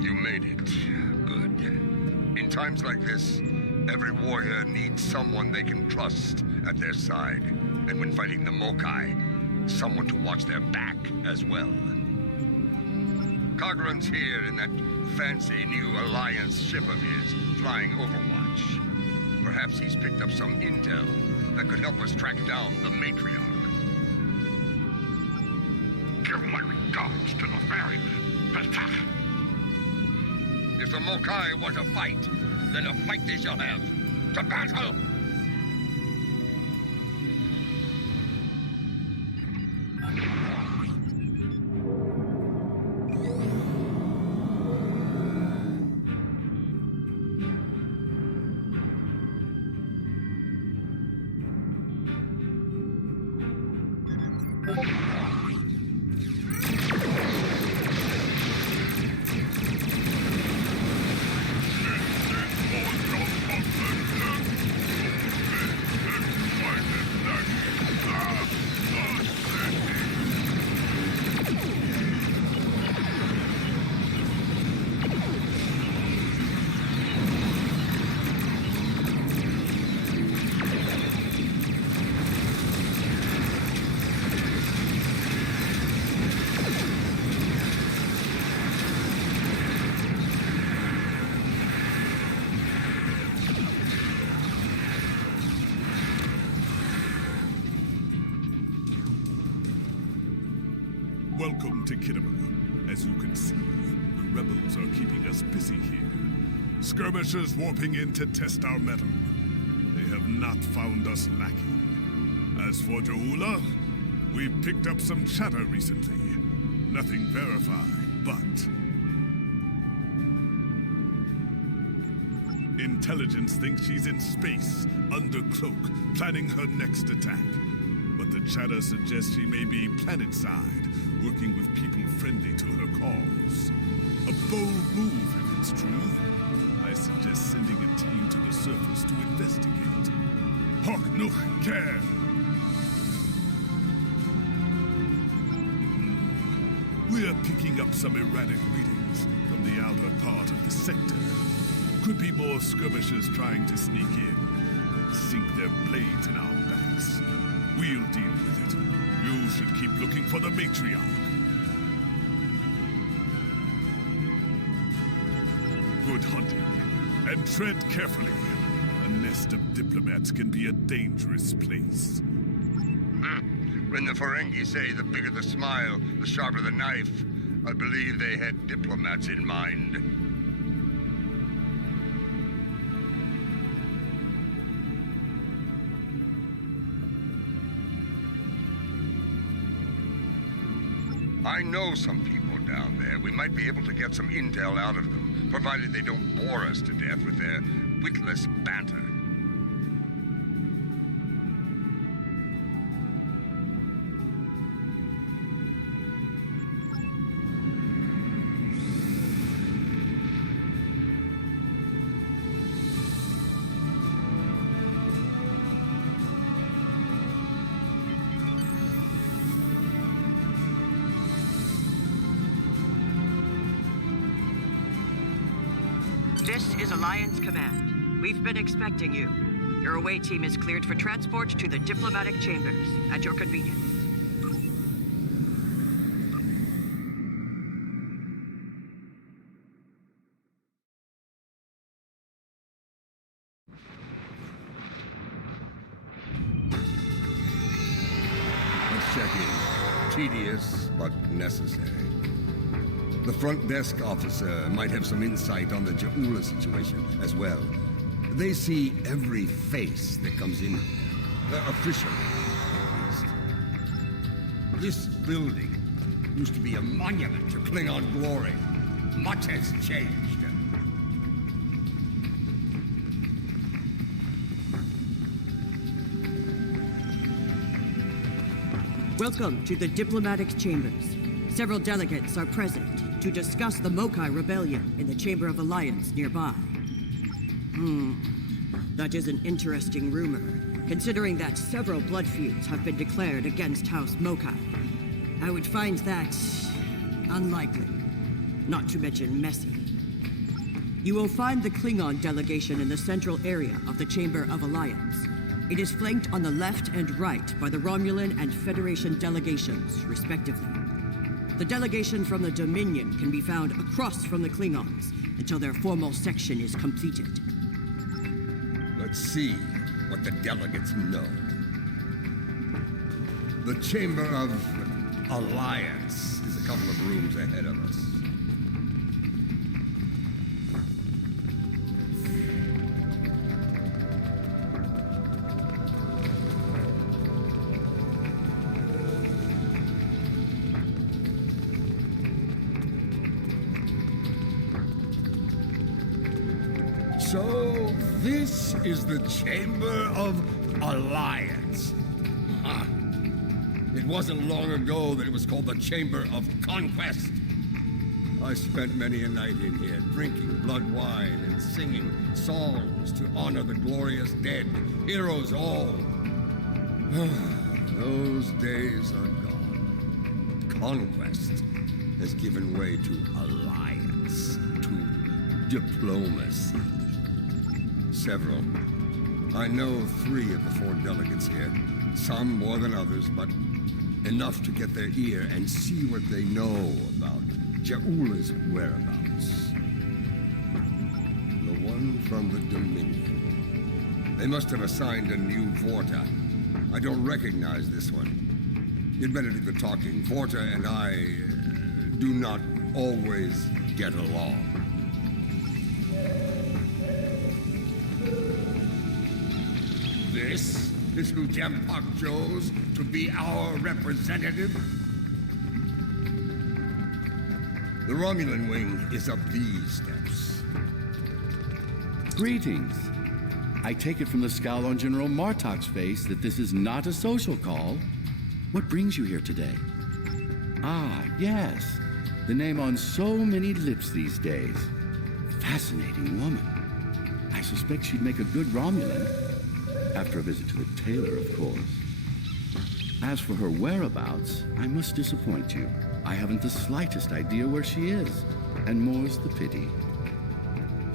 You made it. Good. In times like this, every warrior needs someone they can trust at their side. And when fighting the Mokai, someone to watch their back as well. Cogran's here in that fancy new Alliance ship of his, flying Overwatch. Perhaps he's picked up some intel that could help us track down the Matriarch. Give my regards to the ferryman, Petach. If the Mokai want to fight, then a fight they shall have. To battle! Welcome to Khitomer. As you can see, the rebels are keeping us busy here. Skirmishers warping in to test our mettle. They have not found us lacking. As for Joula, we picked up some chatter recently. Nothing verified, but intelligence thinks she's in space, under cloak, planning her next attack. But the chatter suggests she may be planet-side, working with people friendly to her cause. A bold move, if it's true. I suggest sending a team to the surface to investigate. Hawk no care! We're picking up some erratic readings from the outer part of the sector. Could be more skirmishers trying to sneak in and sink their blades in our backs. We'll deal with it. You should keep looking for the Matriarch. Good hunting. And tread carefully. A nest of diplomats can be a dangerous place. When the Ferengi say the bigger the smile, the sharper the knife, I believe they had diplomats in mind. I know some people down there. We might be able to get some intel out of them, provided they don't bore us to death with their witless banter. This is Alliance Command. We've been expecting you. Your away team is cleared for transport to the diplomatic chambers at your convenience. Let's check in. Tedious, but necessary. The front desk officer might have some insight on the Joula situation as well. They see every face that comes in, officially, at least. This building used to be a monument to Klingon glory. Much has changed. Welcome to the diplomatic chambers. Several delegates are present to discuss the Mokai rebellion in the Chamber of Alliance nearby. That is an interesting rumor, considering that several blood feuds have been declared against House Mokai. I would find that unlikely. not to mention messy. You will find the Klingon delegation in the central area of the Chamber of Alliance. It is flanked on the left and right by the Romulan and Federation delegations, respectively. The delegation from the Dominion can be found across from the Klingons until their formal section is completed. Let's see what the delegates know. The Chamber of Alliance is a couple of rooms ahead of us. So, this is the Chamber of Alliance. Huh. It wasn't long ago that it was called the Chamber of Conquest. I spent many a night in here, drinking blood wine and singing songs to honor the glorious dead, heroes all. Those days are gone. Conquest has given way to alliance, to diplomacy. Several. I know 3 of the 4 delegates here. Some more than others, but enough to get their ear and see what they know about Ja'ula's whereabouts. The one from the Dominion. They must have assigned a new Vorta. I don't recognize this one. You'd better do the talking. Vorta and I do not always get along. This is who Jampak chose to be our representative? The Romulan wing is up these steps. Greetings. I take it from the scowl on General Martok's face that this is not a social call. What brings you here today? Ah, yes. The name on so many lips these days. Fascinating woman. I suspect she'd make a good Romulan. After a visit to the tailor, of course. As for her whereabouts, I must disappoint you. I haven't the slightest idea where she is, and more's the pity.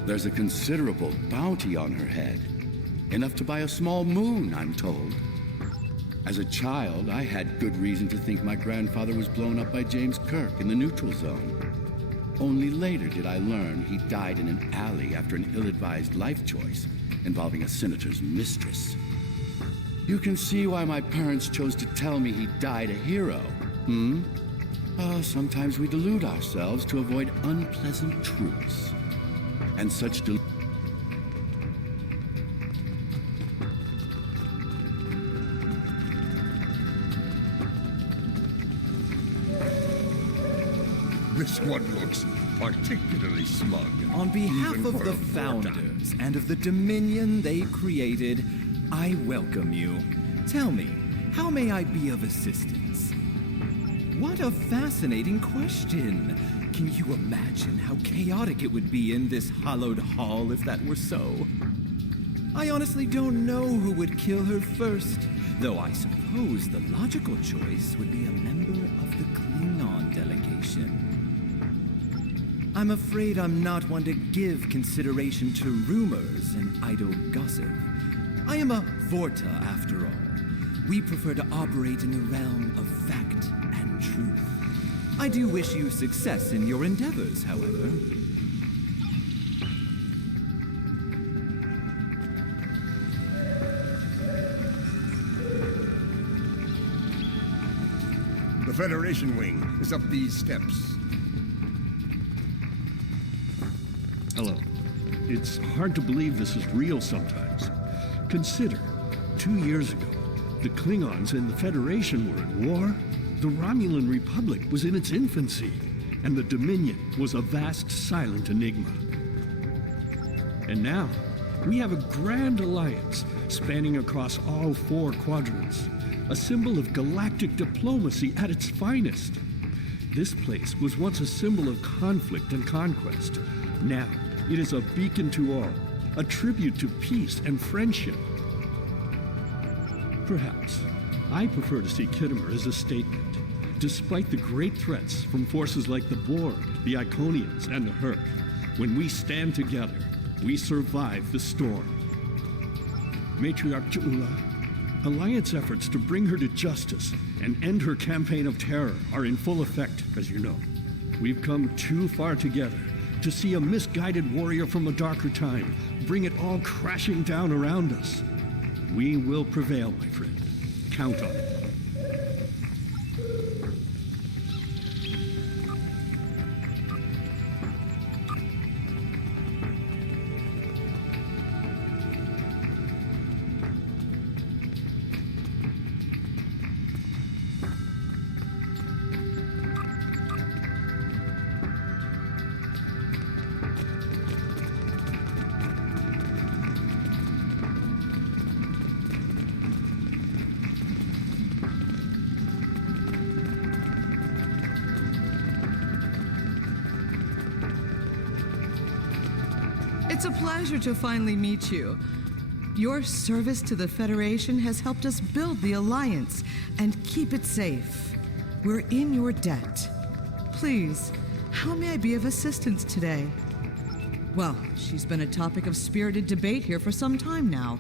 There's a considerable bounty on her head. Enough to buy a small moon, I'm told. As a child, I had good reason to think my grandfather was blown up by James Kirk in the neutral zone. Only later did I learn he died in an alley after an ill-advised life choice involving a senator's mistress. You can see why my parents chose to tell me he died a hero, sometimes we delude ourselves to avoid unpleasant truths. And such This one looks particularly smug. On behalf even of for the a Vorta. founders and of the Dominion they created, I welcome you. Tell me, how may I be of assistance? What a fascinating question. Can you imagine how chaotic it would be in this hallowed hall if that were so? I honestly don't know who would kill her first, though I suppose the logical choice would be a member of the Klingon delegation. I'm afraid I'm not one to give consideration to rumors and idle gossip. I am a Vorta, after all. We prefer to operate in the realm of fact and truth. I do wish you success in your endeavors, however. The Federation wing is up these steps. Hello. It's hard to believe this is real sometimes. Consider, 2 years ago, the Klingons and the Federation were at war, the Romulan Republic was in its infancy, and the Dominion was a vast silent enigma. And now, we have a grand alliance spanning across all 4 quadrants, a symbol of galactic diplomacy at its finest. This place was once a symbol of conflict and conquest. Now, it is a beacon to all, a tribute to peace and friendship. Perhaps, I prefer to see Khitomer as a statement, Despite the great threats from forces like the Borg, the Iconians, and the Herc, when we stand together, we survive the storm. Matriarch Ja'ula, Alliance efforts to bring her to justice and end her campaign of terror are in full effect, as you know. We've come too far together to see a misguided warrior from a darker time bring it all crashing down around us. We will prevail, my friend. Count on it. It's a pleasure to finally meet you. Your service to the Federation has helped us build the Alliance and keep it safe. We're in your debt. Please, how may I be of assistance today? Well, she's been a topic of spirited debate here for some time now.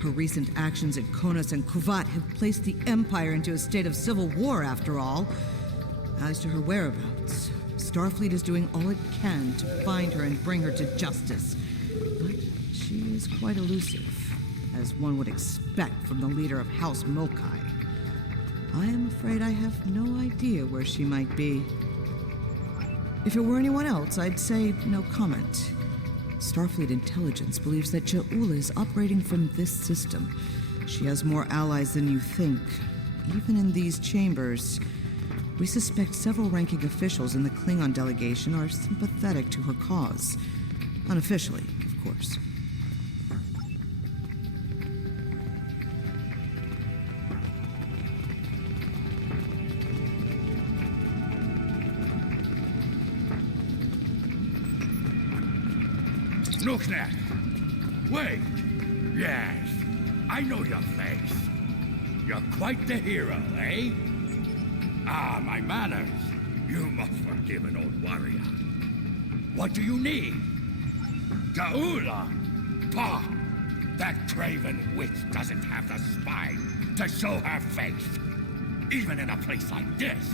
Her recent actions at Konos and Kuvat have placed the Empire into a state of civil war, after all. As to her whereabouts, Starfleet is doing all it can to find her and bring her to justice. But she is quite elusive, as one would expect from the leader of House Mokai. I am afraid I have no idea where she might be. If it were anyone else, I'd say no comment. Starfleet intelligence believes that Ja'ula is operating from this system. She has more allies than you think. Even in these chambers, we suspect several ranking officials in the Klingon delegation are sympathetic to her cause. Unofficially, of course. Nuxnet! Wait! Yes, I know your face. You're quite the hero, eh? Ah, my manners. You must forgive an old warrior. What do you need? Ja'ula? Pah! That craven witch doesn't have the spine to show her face. Even in a place like this,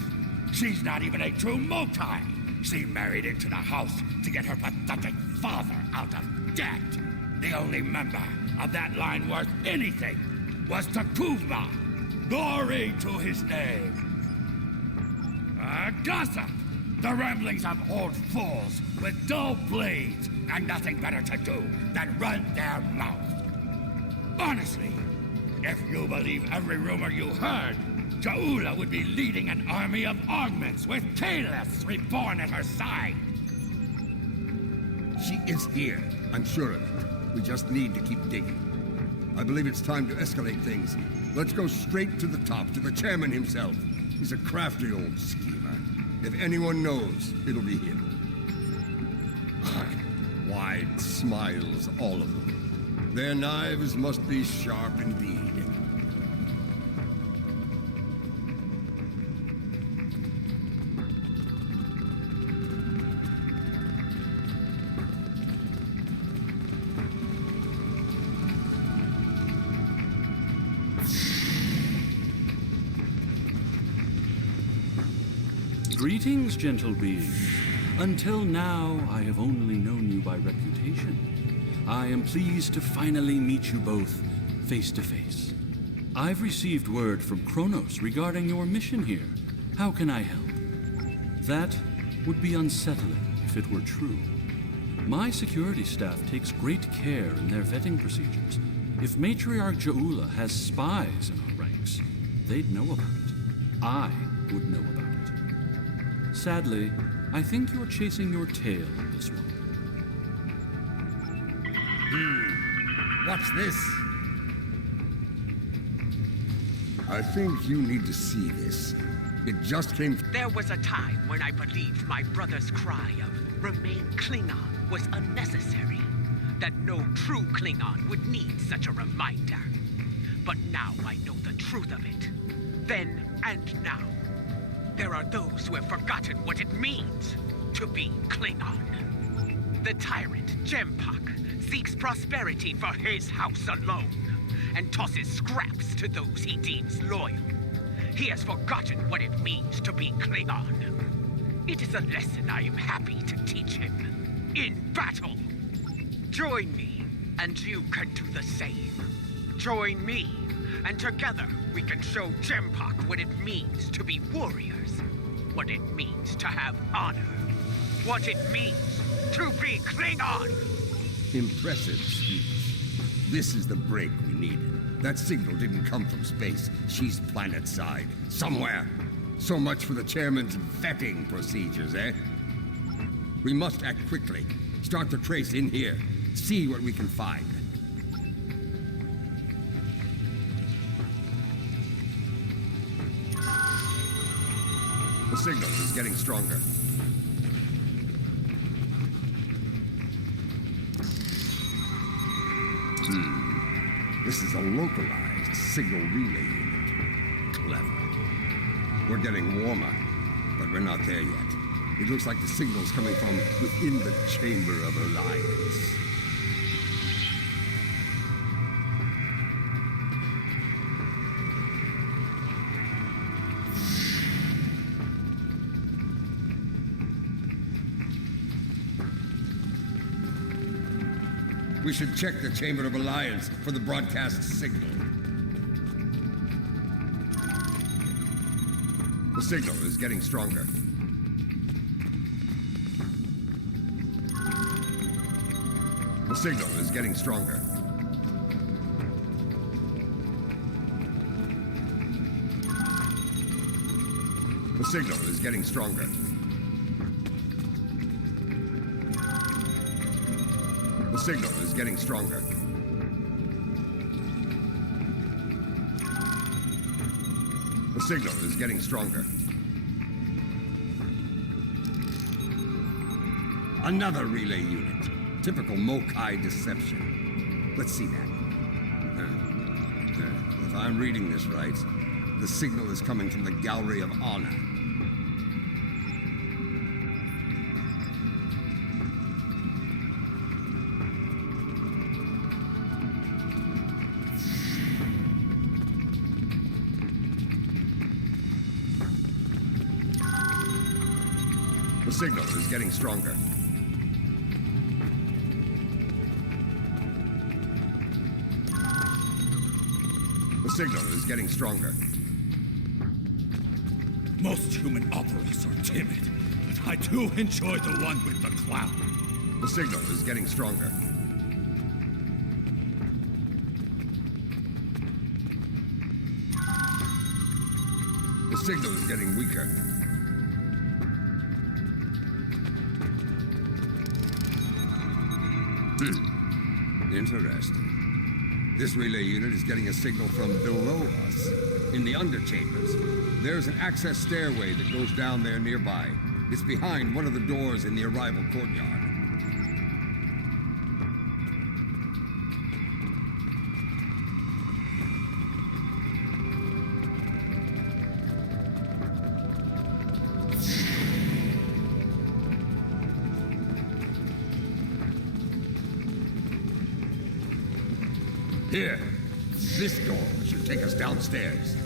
she's not even a true Mokai. She married into the house to get her pathetic father out of debt. The only member of that line worth anything was Takuvma. Glory to his name. Gossip! The ramblings of old fools with dull blades and nothing better to do than run their mouth. Honestly, if you believe every rumor you heard, Ja'ula would be leading an army of augments with Kalis Reborn at her side. She is here, I'm sure of it. We just need to keep digging. I believe it's time to escalate things. Let's go straight to the top, to the chairman himself. He's a crafty old schemer. If anyone knows, it'll be him. Wide smiles, all of them. Their knives must be sharp indeed. Greetings, gentle beings. Until now, I have only known you by reputation. I am pleased to finally meet you both face to face. I've received word from Kronos regarding your mission here. How can I help? That would be unsettling if it were true. My security staff takes great care in their vetting procedures. If Matriarch Ja'ula has spies in our ranks, they'd know about it. I would know about it. Sadly, I think you're chasing your tail on this one. What's this? I think you need to see this. It just came... There was a time when I believed my brother's cry of "Remain Klingon" was unnecessary. That no true Klingon would need such a reminder. But now I know the truth of it. Then and now. There are those who have forgotten what it means to be Klingon. The tyrant, Jempak, seeks prosperity for his house alone, and tosses scraps to those he deems loyal. He has forgotten what it means to be Klingon. It is a lesson I am happy to teach him. In battle! Join me, and you can do the same. Join me, and together we can show Jempak what it means to be warriors. What it means to have honor. What it means to be Klingon! Impressive speech. This is the break we needed. That signal didn't come from space. She's planet-side. Somewhere. So much for the chairman's vetting procedures, eh? We must act quickly. Start the trace in here. See what we can find. The signal is getting stronger. This is a localized signal relay unit. Clever. We're getting warmer, but we're not there yet. It looks like the signal's coming from within the Chamber of Alliance. We should check the Chamber of Alliance for the broadcast signal. The signal is getting stronger. The signal is getting stronger. The signal is getting stronger. The signal is getting stronger. The signal is getting stronger. Another relay unit. Typical Mokai deception. Let's see that. If I'm reading this right, the signal is coming from the Gallery of Honor. The signal is getting stronger. The signal is getting stronger. Most human operas are timid, but I do enjoy the one with the clown. The signal is getting stronger. The signal is getting weaker. Interesting. This relay unit is getting a signal from below us, in the underchambers. There's an access stairway that goes down there nearby. It's behind one of the doors in the arrival courtyard. Here, this door should take us downstairs.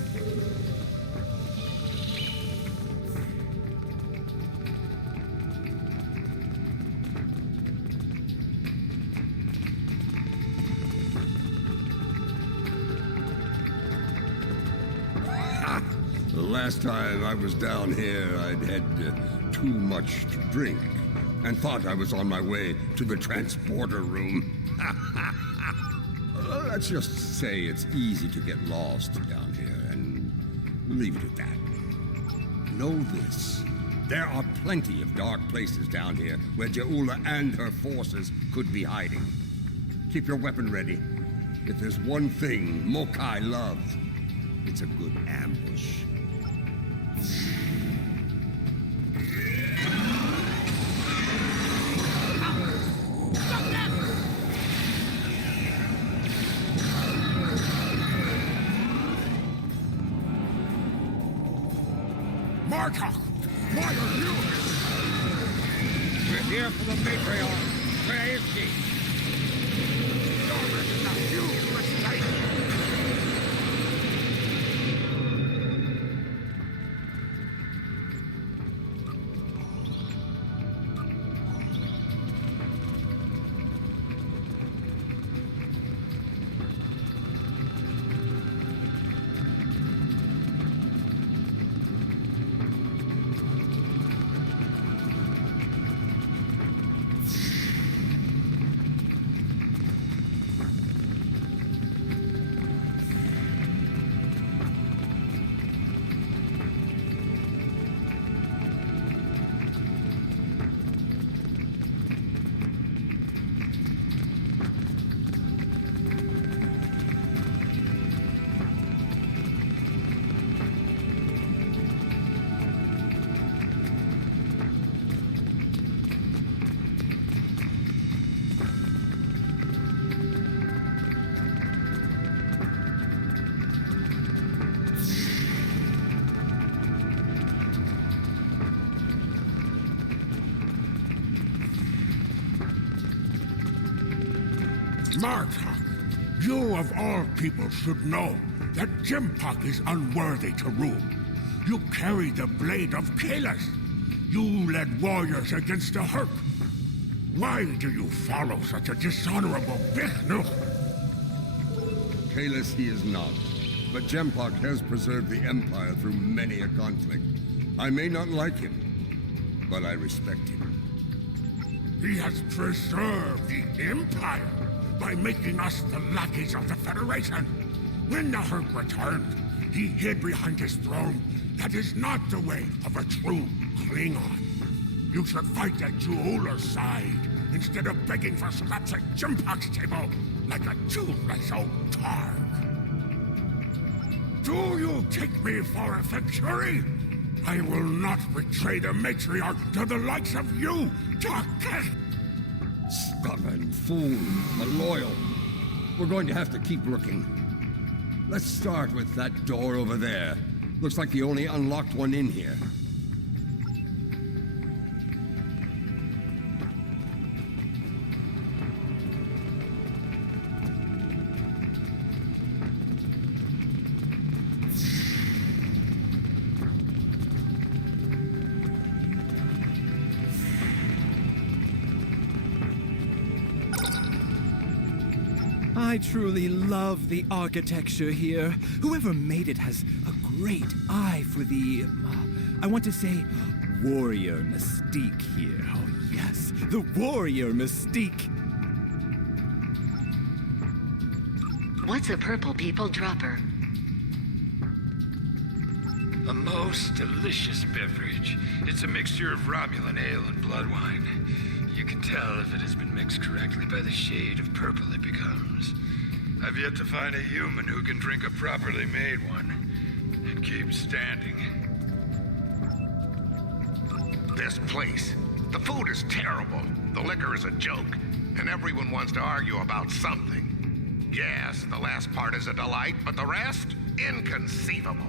The last time I was down here, I'd had too much to drink and thought I was on my way to the transporter room. Let's just say it's easy to get lost down here, and leave it at that. Know this. There are plenty of dark places down here where Jaula and her forces could be hiding. Keep your weapon ready. If there's one thing Mokai love, it's a good ambush. Markov! Creon, where is she? You're making a huge mistake. Martok, you of all people should know that Jimpak is unworthy to rule. You carry the blade of Kalis. You led warriors against the Herc. Why do you follow such a dishonorable Bichnuk? Kalis he is not, but Jempak has preserved the Empire through many a conflict. I may not like him, but I respect him. He has preserved the Empire by making us the lackeys of the Federation. When the Herc returned, he hid behind his throne. That is not the way of a true Klingon. You should fight at Juula's side instead of begging for scraps at Jimpak's table like a toothless old targ. Do you take me for a Factory? I will not betray the matriarch to the likes of you, Tarket! Stubborn fool, but loyal. We're going to have to keep looking. Let's start with that door over there. Looks like the only unlocked one in here. I truly love the architecture here. Whoever made it has a great eye for the, I want to say, warrior mystique here. Oh yes, the warrior mystique. What's a purple people dropper? A most delicious beverage. It's a mixture of Romulan ale and blood wine. You can tell if it has been mixed correctly by the shade of purple it becomes. I've yet to find a human who can drink a properly made one and keep standing. This place. The food is terrible. The liquor is a joke. And everyone wants to argue about something. Yes, the last part is a delight, but the rest? Inconceivable.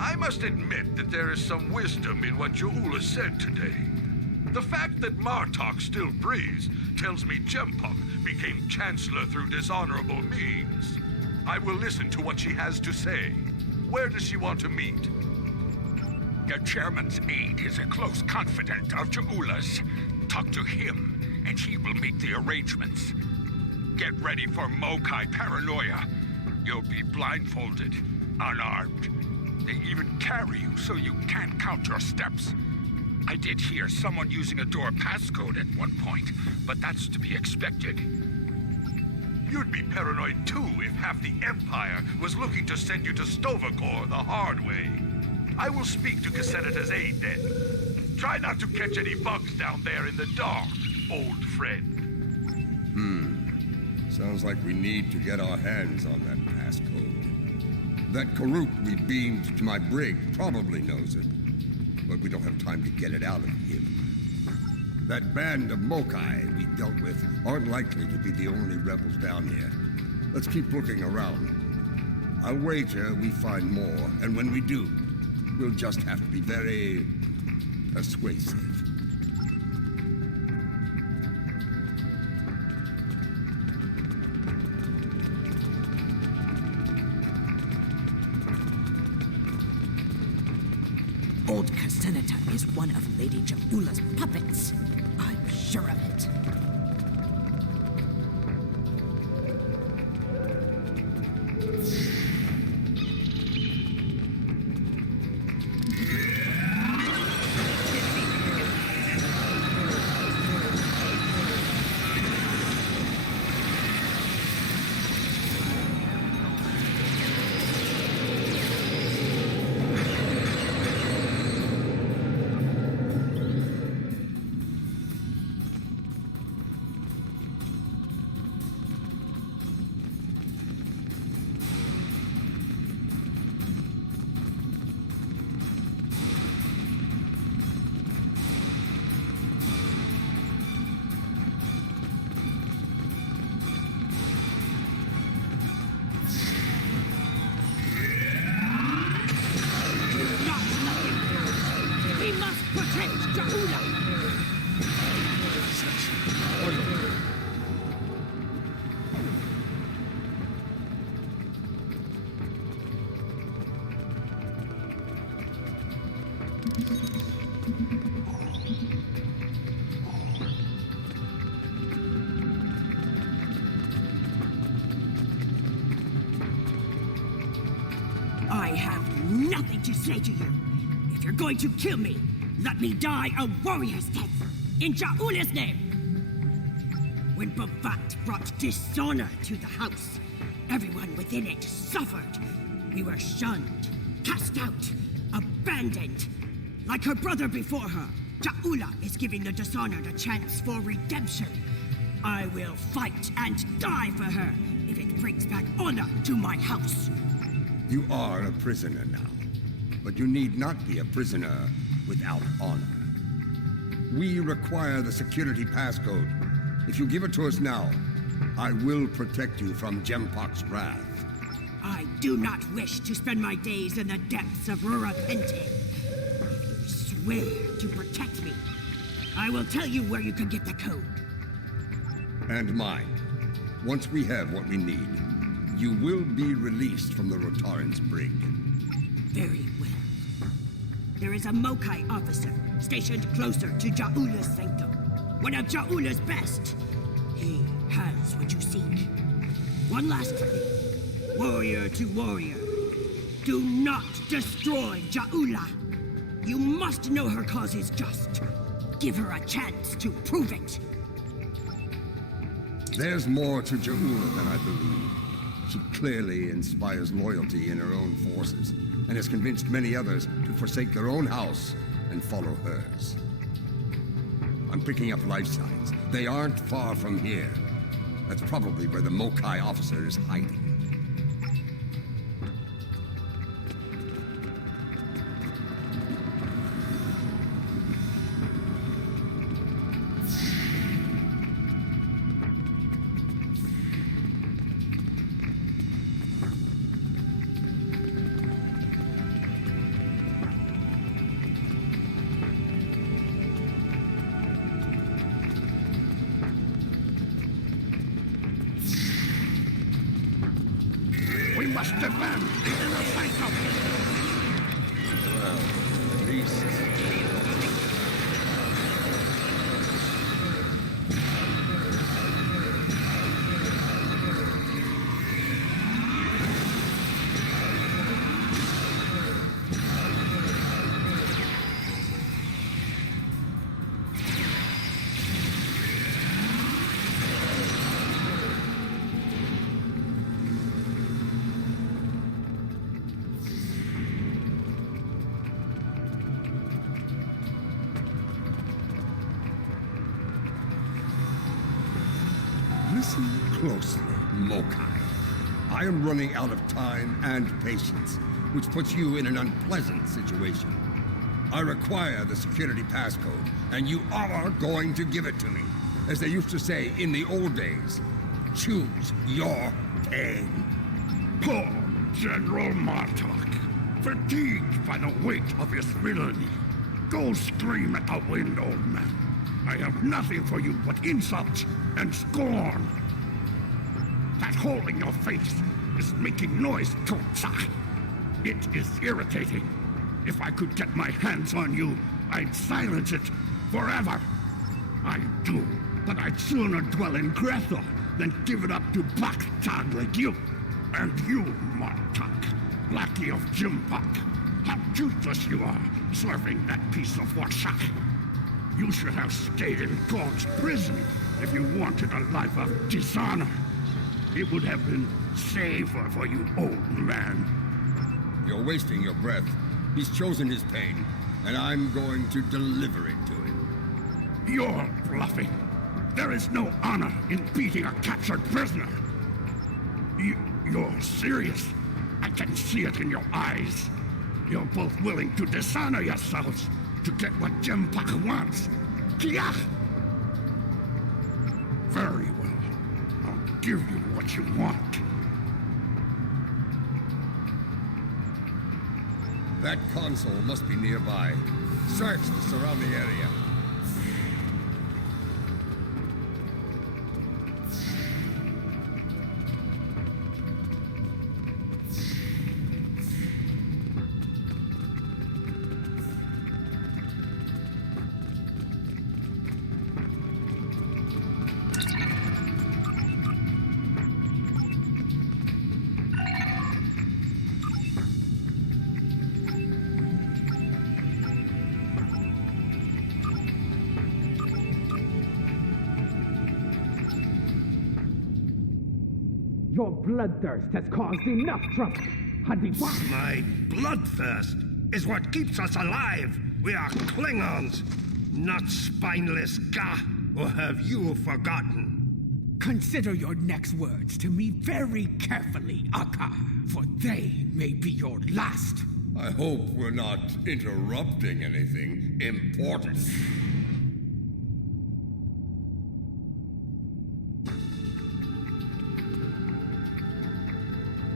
I must admit that there is some wisdom in what Juula said today. The fact that Martok still breathes tells me Jempak became Chancellor through dishonorable means. I will listen to what she has to say. Where does she want to meet? The Chairman's aide is a close confidant of Juula's. Talk to him, and he will make the arrangements. Get ready for Mokai paranoia. You'll be blindfolded, unarmed. They even carry you so you can't count your steps. I did hear someone using a door passcode at one point, but that's to be expected. You'd be paranoid too if half the Empire was looking to send you to Stovacor the hard way. I will speak to Cassetta's aide then. Try not to catch any bugs down there in the dark, old friend. Sounds like we need to get our hands on that passcode. That Karuk we beamed to my brig probably knows it, but we don't have time to get it out of him. That band of Mokai we dealt with aren't likely to be the only rebels down here. Let's keep looking around. I'll wager we find more, and when we do, we'll just have to be very persuasive. old Casenata is one of Lady Jaula's puppets. I'm sure of it. I have nothing to say to you. If you're going to kill me, let me die a warrior's death, in Jaula's name! When Bovat brought dishonor to the house, everyone within it suffered. We were shunned, cast out, abandoned. Like her brother before her, Jaula is giving the dishonored a chance for redemption. I will fight and die for her if it brings back honor to my house. You are a prisoner now, but you need not be a prisoner without honor. We require the security passcode. If you give it to us now, I will protect you from Jempok's wrath. I do not wish to spend my days in the depths of Rurapente. If you swear to protect me, I will tell you where you can get the code. And mine. Once we have what we need, you will be released from the Rotaran's brig. Very well. There is a Mokai officer stationed closer to Jaula's sanctum. One of Jaula's best. He has what you seek. One last thing. Warrior to warrior. Do not destroy Jaula. You must know her cause is just. Give her a chance to prove it. There's more to Jaula than I believe. She clearly inspires loyalty in her own forces, and has convinced many others to forsake their own house and follow hers. I'm picking up life signs. They aren't far from here. That's probably where the Mokai officer is hiding. We must defend the inner sanctum! Well, at least... Listen closely, Mokai. I am running out of time and patience, which puts you in an unpleasant situation. I require the security passcode, and you are going to give it to me. As they used to say in the old days, choose your pain. Poor General Martok, fatigued by the weight of his villainy. Go scream at the wind, old man. I have nothing for you but insult and scorn. That hole in your face is making noise, Totsa. It is irritating. If I could get my hands on you, I'd silence it forever. I do, but I'd sooner dwell in Grethel than give it up to Baktag like you. And you, Martok, lackey of Jimpak, how toothless you are, serving that piece of Warshak. You should have stayed in God's prison if you wanted a life of dishonor. It would have been safer for you, old man. You're wasting your breath. He's chosen his pain, and I'm going to deliver it to him. You're bluffing. There is no honor in beating a captured prisoner. You're serious. I can see it in your eyes. You're both willing to dishonor yourselves to get what Jimpak wants. Kiach! Very well. I'll give you what you want. That console must be nearby. Search the surrounding area. Your bloodthirst has caused enough trouble. My bloodthirst is what keeps us alive. We are Klingons, not spineless Ga. Or have you forgotten? Consider your next words to me very carefully, Akka, for they may be your last. I hope we're not interrupting anything important.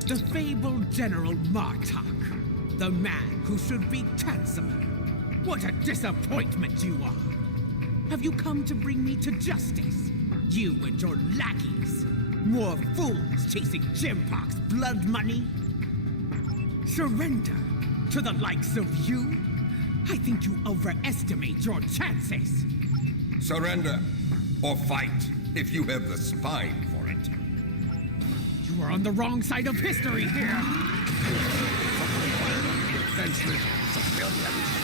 The fabled General Martok, the man who should be Chancellor. What a disappointment you are! Have you come to bring me to justice? You and your lackeys? More fools chasing Jimpak's blood money? Surrender to the likes of you? I think you overestimate your chances. Surrender or fight if you have the spine for it. You are on the wrong side of history here. Defenseless civilians.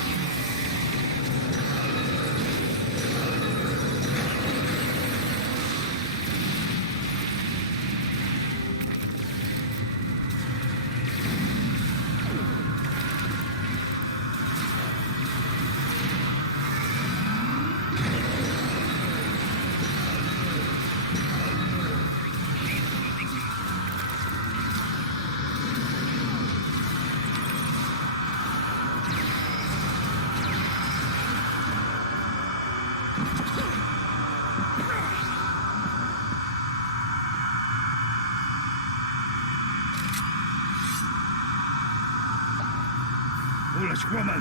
Foolish woman,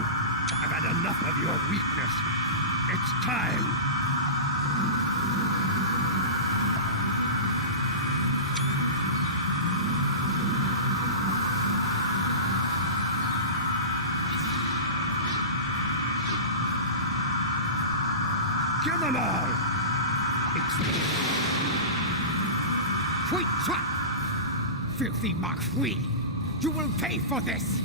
I've had enough of your weakness. It's time. Kill them all! Quick trap! Filthy Marquis! You will pay for this!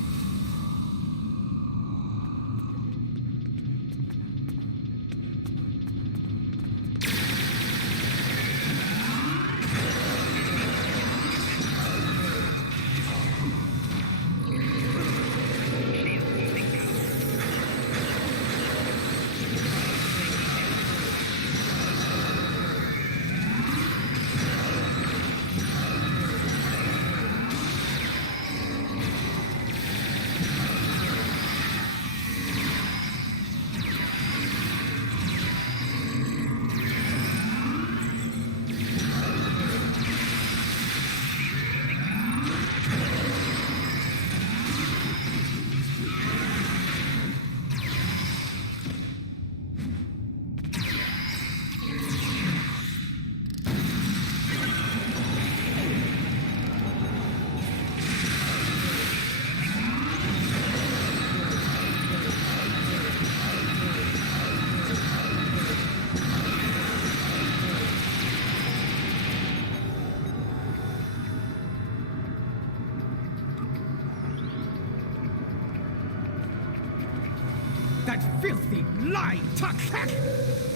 that filthy, lying Tuck-Heck!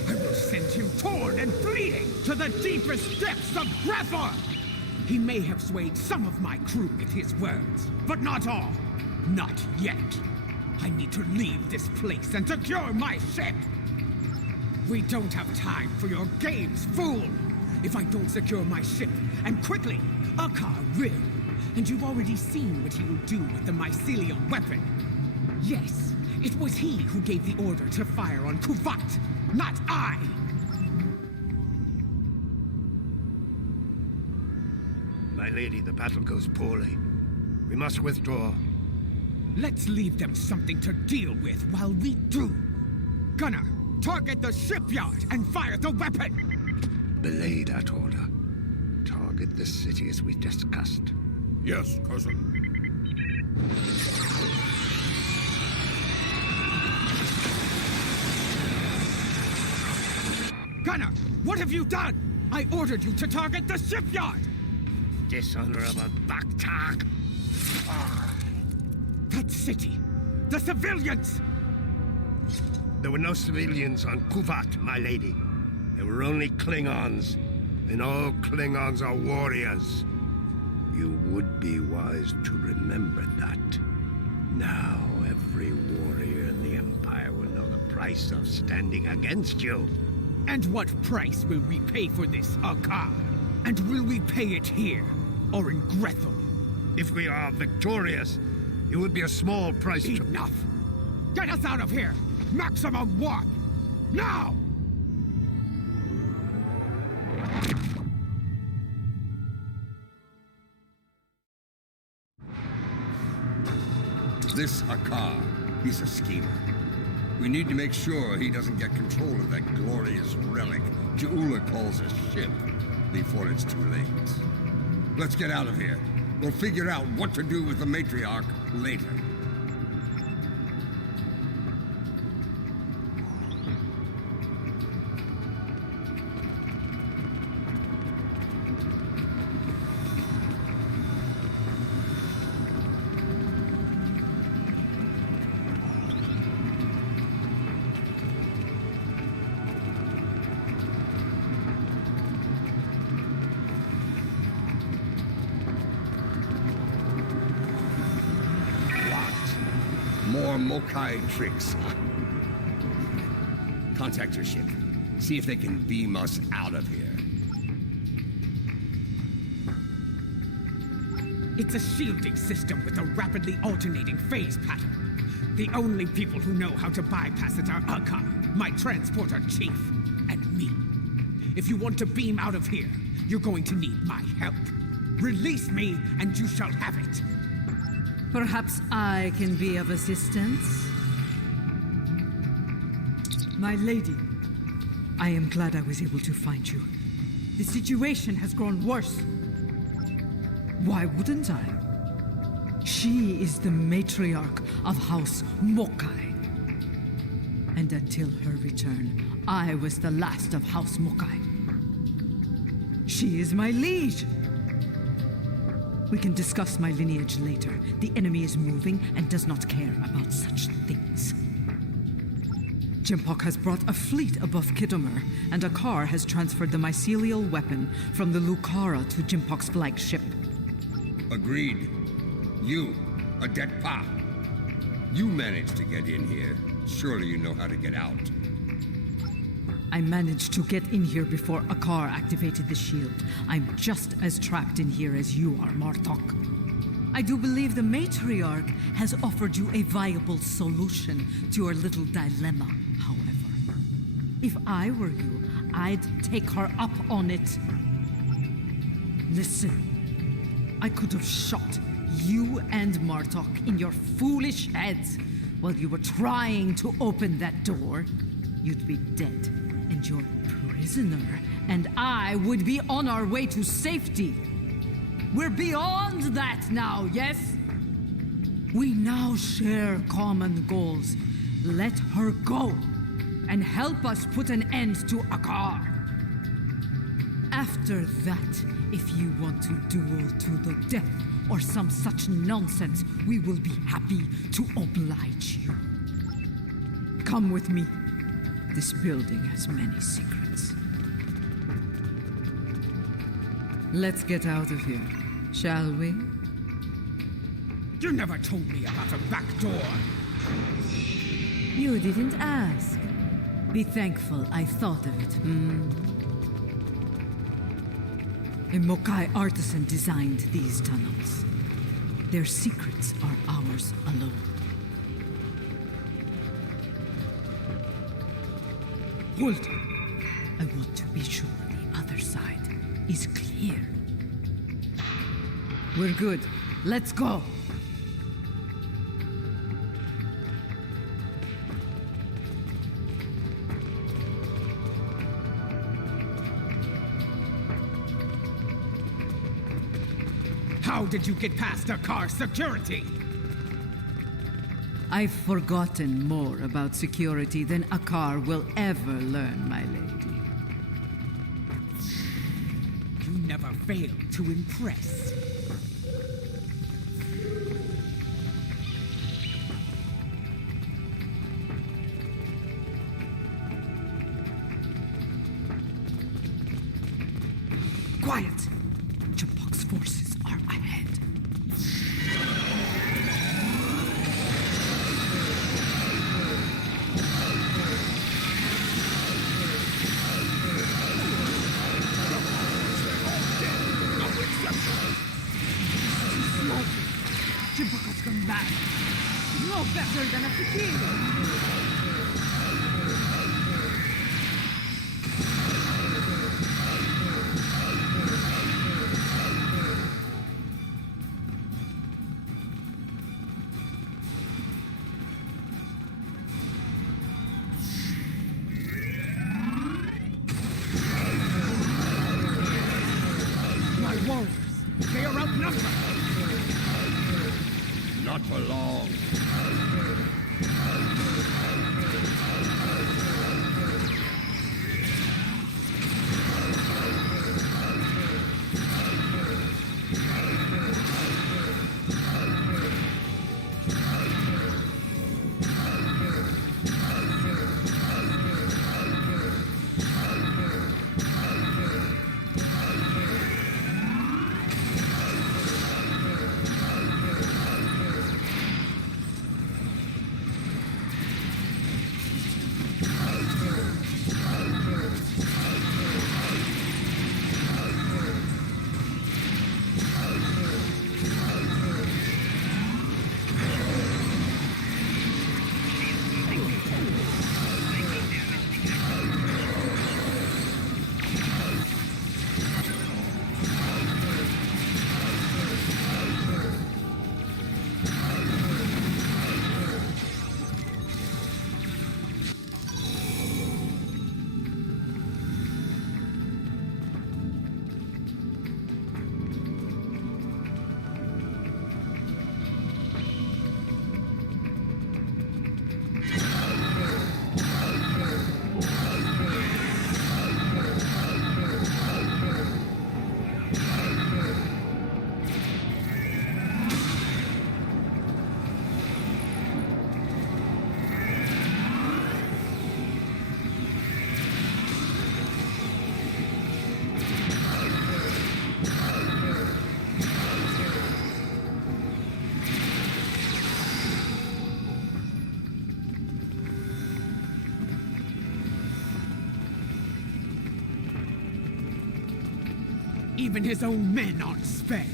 I will send him torn and bleeding to the deepest depths of Grethor! He may have swayed some of my crew with his words, but not all. Not yet. I need to leave this place and secure my ship! We don't have time for your games, fool! If I don't secure my ship, and quickly, Akar will. And you've already seen what he will do with the mycelial weapon. Yes, it was he who gave the order to fire on Kuvat, not I! My lady, the battle goes poorly. We must withdraw. Let's leave them something to deal with while we do. Gunner, target the shipyard and fire the weapon! Belay that order. Target the city as we discussed. Yes, cousin. Gunner, what have you done? I ordered you to target the shipyard! Dishonorable Baktag! That city! The civilians! There were no civilians on Kuvat, my lady. There were only Klingons, and all Klingons are warriors. You would be wise to remember that. Now every warrior in the Empire will know the price of standing against you. And what price will we pay for this, Akar? And will we pay it here, or in Grethel? If we are victorious, it would be a small price to... Enough! Get us out of here! Maximum warp! Now! This Akar, he's a schemer. We need to make sure he doesn't get control of that glorious relic Ja'ula calls a ship before it's too late. Let's get out of here. We'll figure out what to do with the matriarch later. More Mokai tricks. Contact your ship. See if they can beam us out of here. It's a shielding system with a rapidly alternating phase pattern. The only people who know how to bypass it are Akar, my transporter chief, and me. If you want to beam out of here, you're going to need my help. Release me, and you shall have it. Perhaps I can be of assistance? My lady, I am glad I was able to find you. The situation has grown worse. Why wouldn't I? She is the matriarch of House Mokai. And until her return, I was the last of House Mokai. She is my liege. We can discuss my lineage later. The enemy is moving and does not care about such things. Jempok has brought a fleet above Khitomer, and Akar has transferred the mycelial weapon from the Lucara to Jempok's flagship. Agreed. You, Adet Pa. You managed to get in here. Surely you know how to get out. I managed to get in here before Akar activated the shield. I'm just as trapped in here as you are, Martok. I do believe the matriarch has offered you a viable solution to your little dilemma, however. If I were you, I'd take her up on it. Listen, I could have shot you and Martok in your foolish heads while you were trying to open that door. You'd be dead. And your prisoner and I would be on our way to safety. We're beyond that now, yes? We now share common goals. Let her go and help us put an end to Akar. After that, if you want to duel to the death or some such nonsense, we will be happy to oblige you. Come with me. This building has many secrets. Let's get out of here, shall we? You never told me about a back door. You didn't ask. Be thankful I thought of it, A Mokai artisan designed these tunnels. Their secrets are ours alone. Hold. I want to be sure the other side is clear. We're good. Let's go. How did you get past the car security? I've forgotten more about security than a car will ever learn, my lady. You never fail to impress. Quiet! Chipok's forces are ahead. Chipok has come back. No better than a tequila. They are outnumbered! Not for long. Even his own men aren't spared.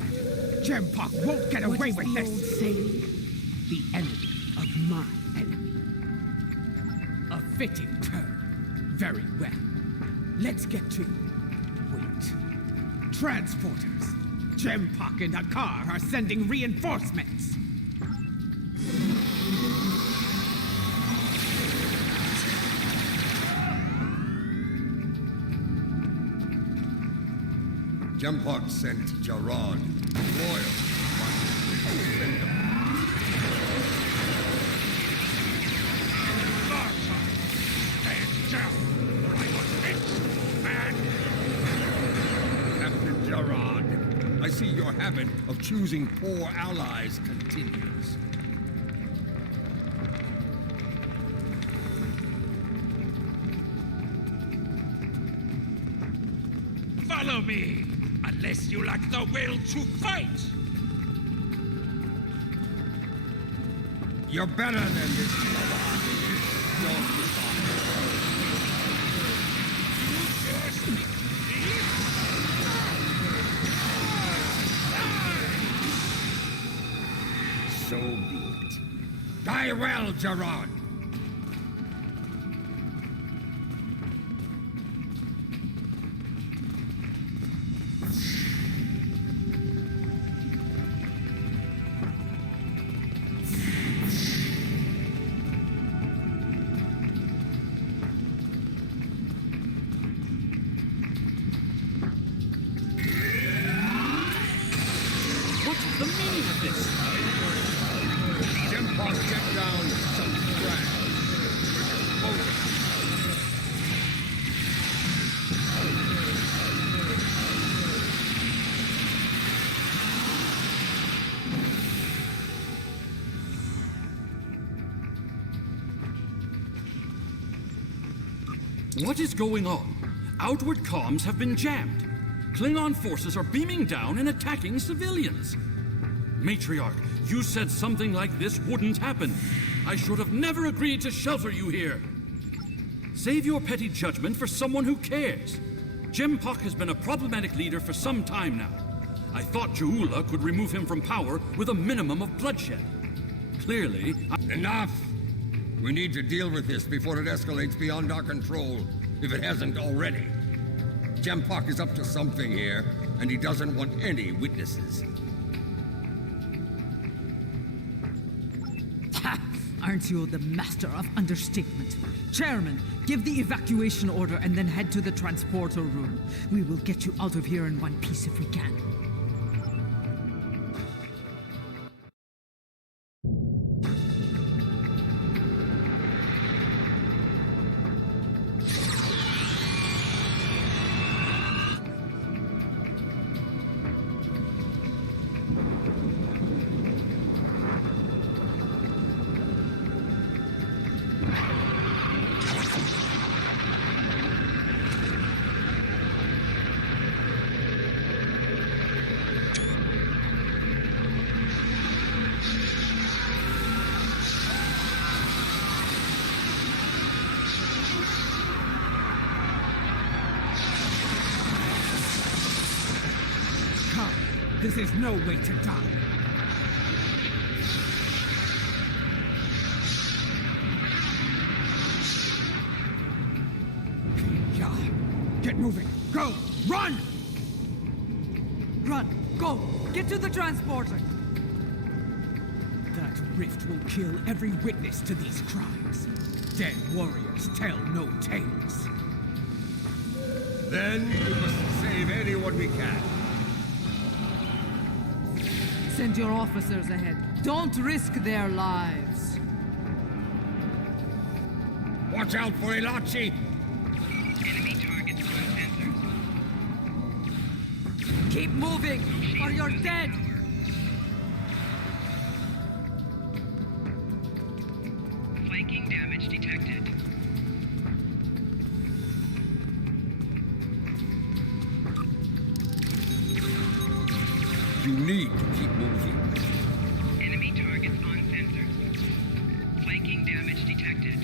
Jempak won't get away with this. The enemy of my enemy. A fitting term. Very well. Let's get to... Wait. Transporters. Jempak and Akar are sending reinforcements. Jempak sent Jarad, loyal, but expendable. Captain Jarad, I see your habit of choosing poor allies continues. Follow me! Unless you lack the will to fight! You're better than this, Slob. Don't So be it. Die well, Gerard! What is the meaning of this? Get down some trash. What is going on? Outward comms have been jammed. Klingon forces are beaming down and attacking civilians. Matriarch, you said something like this wouldn't happen. I should have never agreed to shelter you here. Save your petty judgment for someone who cares. Jempok has been a problematic leader for some time now. I thought Juula could remove him from power with a minimum of bloodshed. Clearly, Enough! We need to deal with this before it escalates beyond our control, if it hasn't already. Jempok is up to something here, and he doesn't want any witnesses. Aren't you the master of understatement? Chairman, give the evacuation order and then head to the transporter room. We will get you out of here in one piece if we can. This is no way to die. Yeah. Get moving. Go. Run! Run! Go! Get to the transporter! That rift will kill every witness to these crimes. Dead warriors tell no tales. Then we must save anyone we can. Send your officers ahead. Don't risk their lives. Watch out for Ilachi! Enemy targets on sensors. Keep moving, or you're dead! Flanking damage detected. You need to keep moving. Enemy targets on sensors. Flanking damage detected.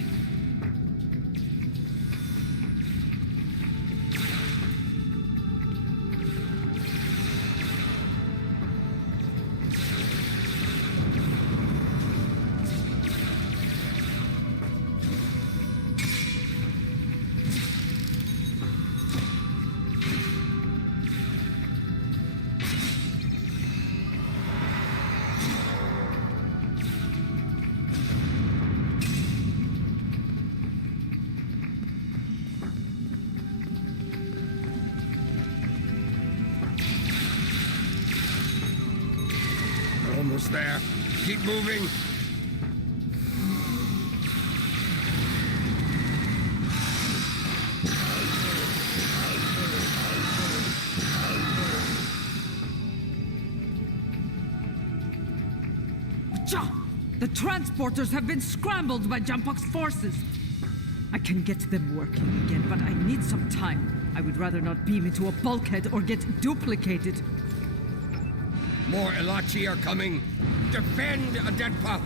Almost there. Keep moving. The transporters have been scrambled by Jempok's forces. I can get them working again, but I need some time. I would rather not beam into a bulkhead or get duplicated. More Elachi are coming. Defend Adetpa!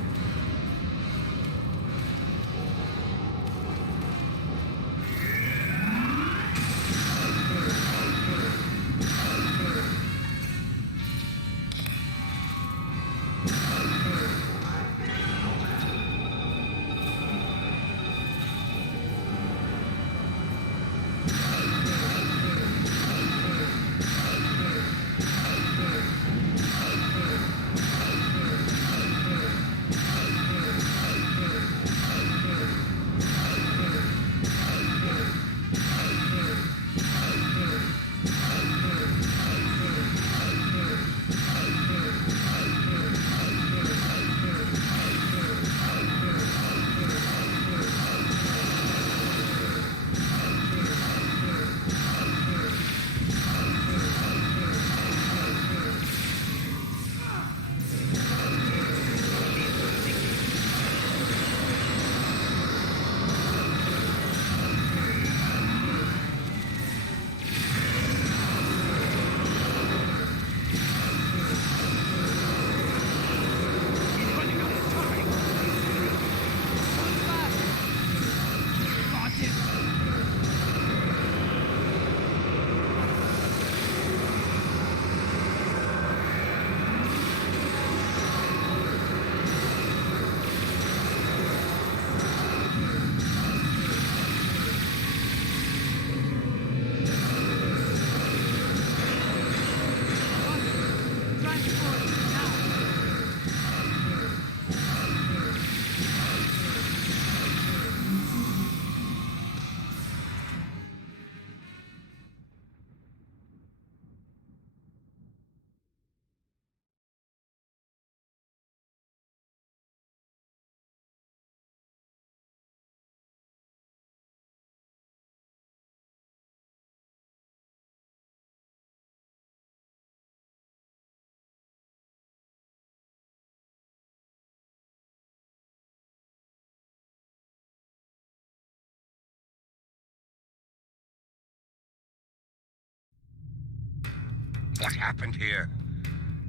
What happened here?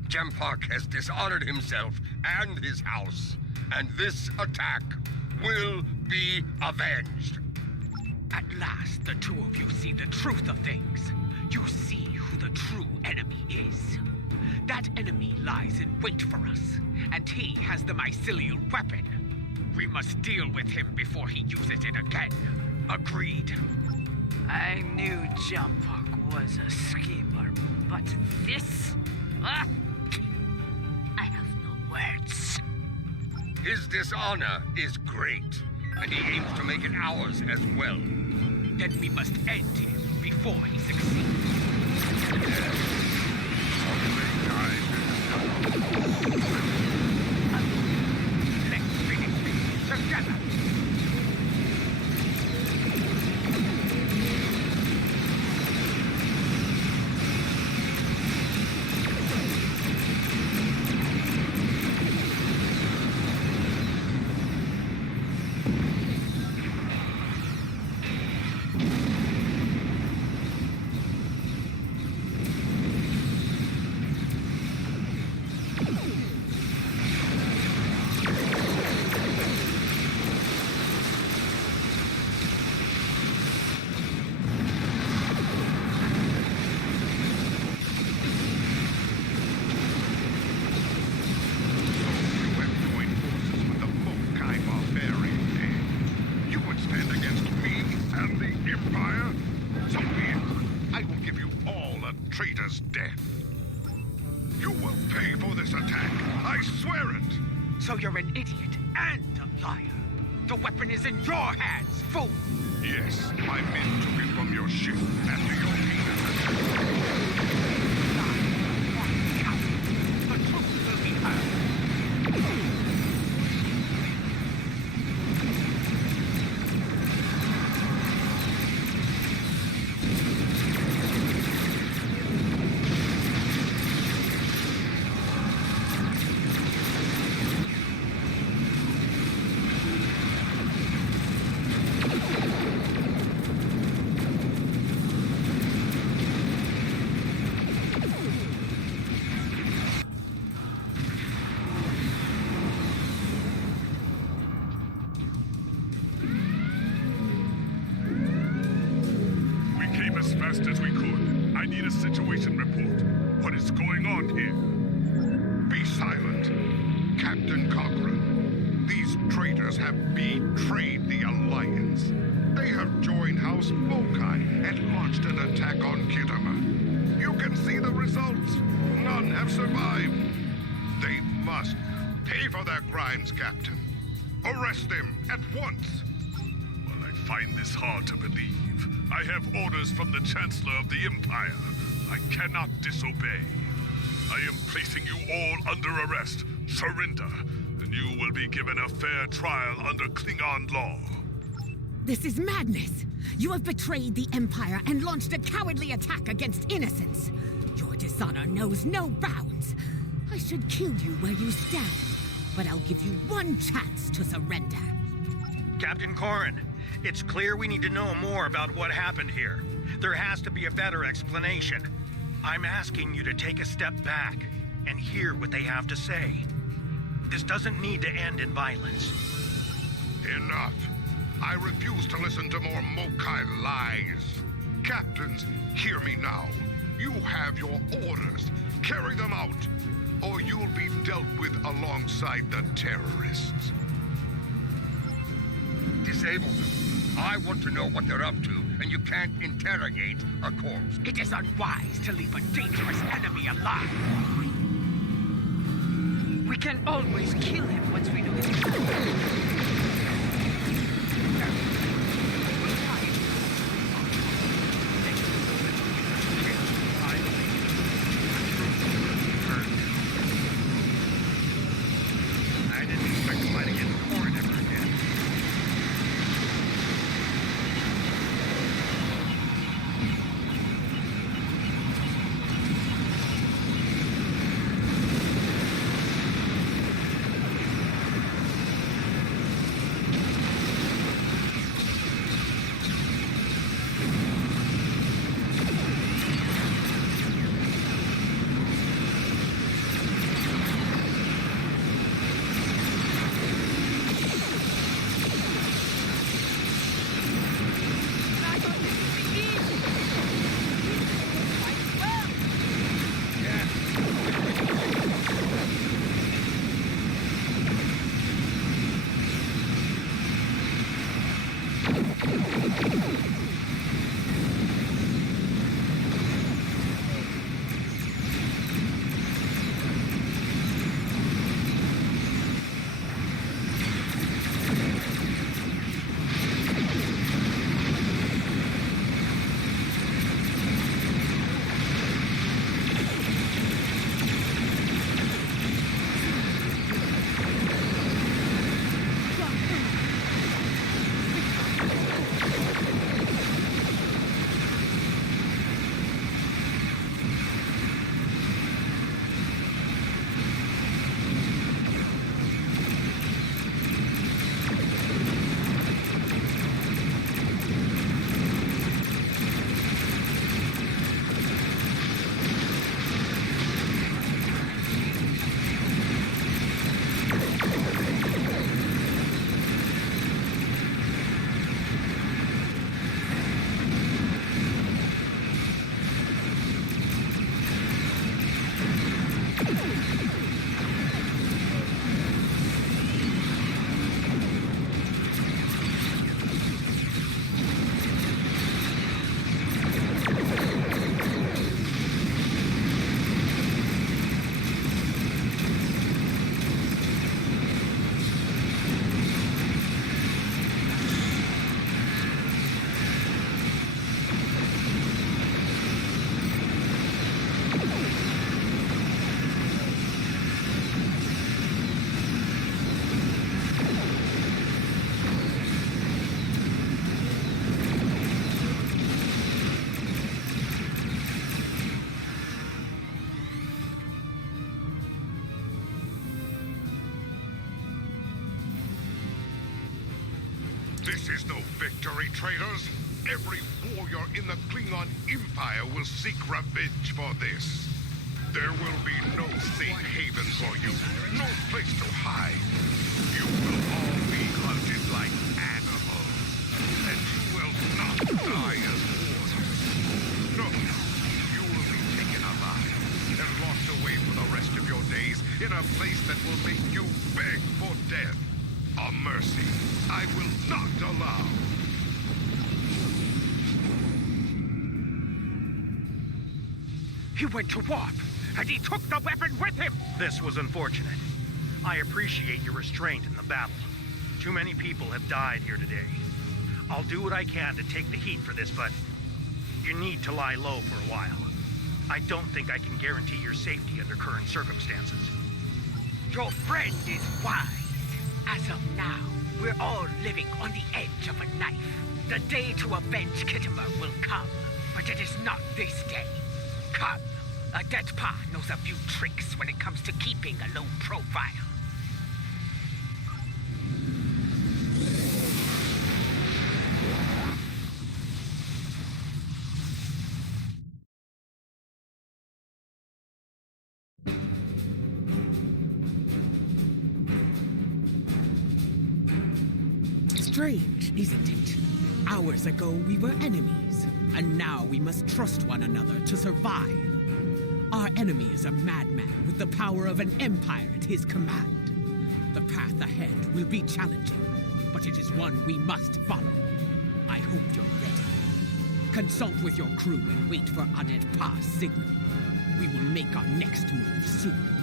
Jempak has dishonored himself and his house, and this attack will be avenged. At last, the two of you see the truth of things. You see who the true enemy is. That enemy lies in wait for us, and he has the mycelial weapon. We must deal with him before he uses it again. Agreed? I knew Jempak was a schemer, but this? I have no words. His dishonor is great, and he aims to make it ours as well. Then we must end him before he succeeds. Let's finish this together. Traitor's death. You will pay for this attack. I swear it. So you're an idiot and a liar. The weapon is in your hands, fool. Yes, my men took it from your ship after your heinous attack. The truth will be heard. as fast as we could. I need a situation report. What is going on here? Be silent, Captain Cochrane. These traitors have betrayed the Alliance. They have joined House Mokai and launched an attack on Khitomer. You can see the results. None have survived. They must pay for their crimes, Captain. Arrest them at once. Well, I find this hard to believe. I have orders from the Chancellor of the Empire. I cannot disobey. I am placing you all under arrest. Surrender, and you will be given a fair trial under Klingon law. This is madness! You have betrayed the Empire and launched a cowardly attack against innocents. Your dishonor knows no bounds. I should kill you where you stand, but I'll give you one chance to surrender. Captain Corrin, it's clear we need to know more about what happened here. There has to be a better explanation. I'm asking you to take a step back and hear what they have to say. This doesn't need to end in violence. Enough. I refuse to listen to more Mokai lies. Captains, hear me now. You have your orders. Carry them out, or you'll be dealt with alongside the terrorists. Disable them. I want to know what they're up to, and you can't interrogate a corpse. It is unwise to leave a dangerous enemy alive. We can always kill him once we know his plan. I didn't expect to fight against Corrin ever again. This is no victory, traitors. Every warrior in the Klingon Empire will seek revenge for this. There will be no safe haven for you, no place to hide. You will all be hunted like animals, and you will not die as warriors. in a place that will make you beg for death. A mercy I will not allow. He went to warp, and he took the weapon with him! This was unfortunate. I appreciate your restraint in the battle. Too many people have died here today. I'll do what I can to take the heat for this, but you need to lie low for a while. I don't think I can guarantee your safety under current circumstances. Your friend is wise. As of now, we're all living on the edge of a knife. The day to avenge Khitomer will come, but it is not this day. Come. A dead pa knows a few tricks when it comes to keeping a low profile. Strange, isn't it? Hours ago we were enemies, and now we must trust one another to survive. Our enemy is a madman with the power of an empire at his command. The path ahead will be challenging, but it is one we must follow. I hope you're ready. Consult with your crew and wait for Adet Pa's signal. We will make our next move soon.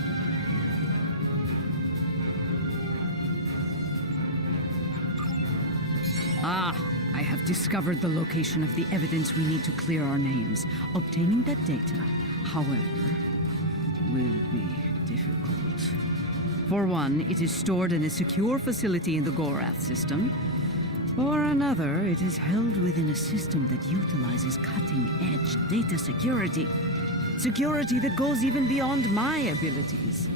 I have discovered the location of the evidence we need to clear our names. Obtaining that data, however, will be difficult. For one, it is stored in a secure facility in the Gorath system. For another, it is held within a system that utilizes cutting-edge data security. Security that goes even beyond my abilities.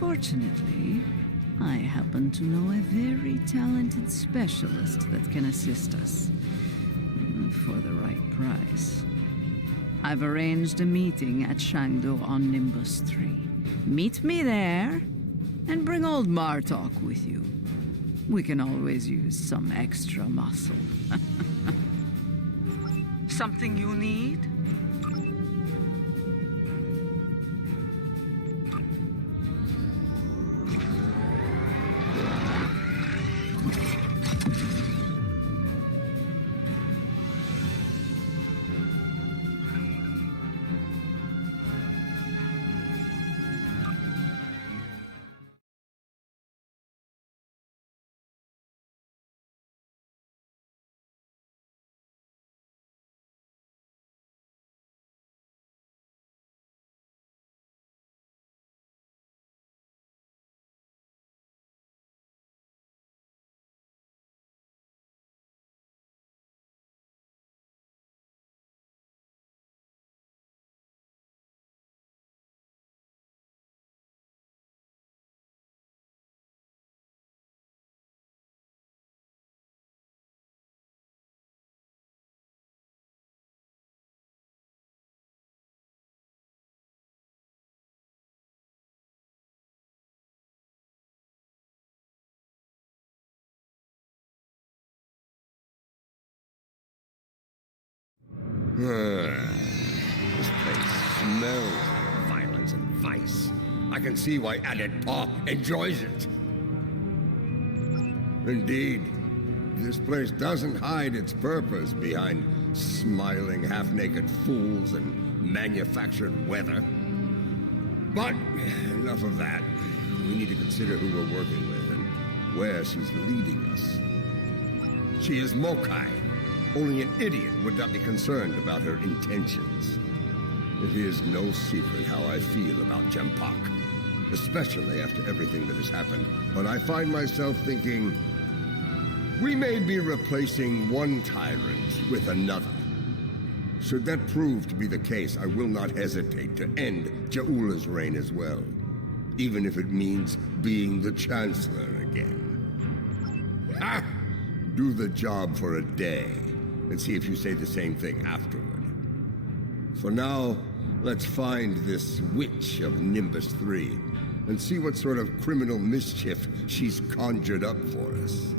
Fortunately, I happen to know a very talented specialist that can assist us. For the right price. I've arranged a meeting at Shangdo on Nimbus 3. Meet me there, and bring old Martok with you. We can always use some extra muscle. Something you need? This place smells like violence and vice. I can see why Adet Pa enjoys it. Indeed, this place doesn't hide its purpose behind smiling half-naked fools and manufactured weather. But enough of that. We need to consider who we're working with and where she's leading us. She is Mokai. Only an idiot would not be concerned about her intentions. It is no secret how I feel about Jempak, especially after everything that has happened. But I find myself thinking, we may be replacing one tyrant with another. Should that prove to be the case, I will not hesitate to end Jaula's reign as well, even if it means being the Chancellor again. Ha! Do the job for a day, and see if you say the same thing afterward. For now, let's find this witch of Nimbus 3, and see what sort of criminal mischief she's conjured up for us.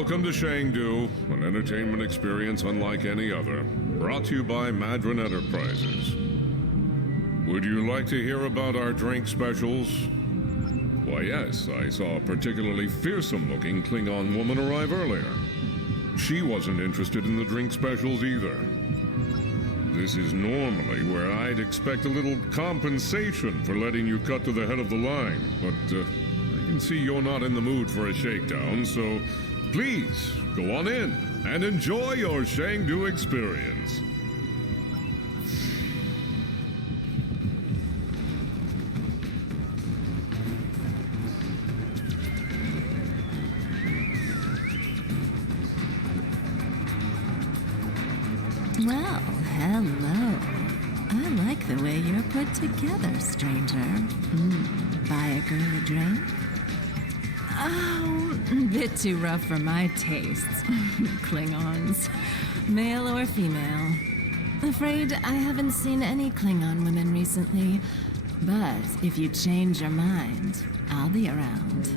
Welcome to Shangdu, an entertainment experience unlike any other. Brought to you by Madron Enterprises. Would you like to hear about our drink specials? Why, yes, I saw a particularly fearsome-looking Klingon woman arrive earlier. She wasn't interested in the drink specials either. This is normally where I'd expect a little compensation for letting you cut to the head of the line, but I can see you're not in the mood for a shakedown, so please go on in and enjoy your Shangdu experience. Well, hello. I like the way you're put together, stranger. Buy a girl a drink? Oh, a bit too rough for my tastes. Klingons. Male or female. Afraid I haven't seen any Klingon women recently. But if you change your mind, I'll be around.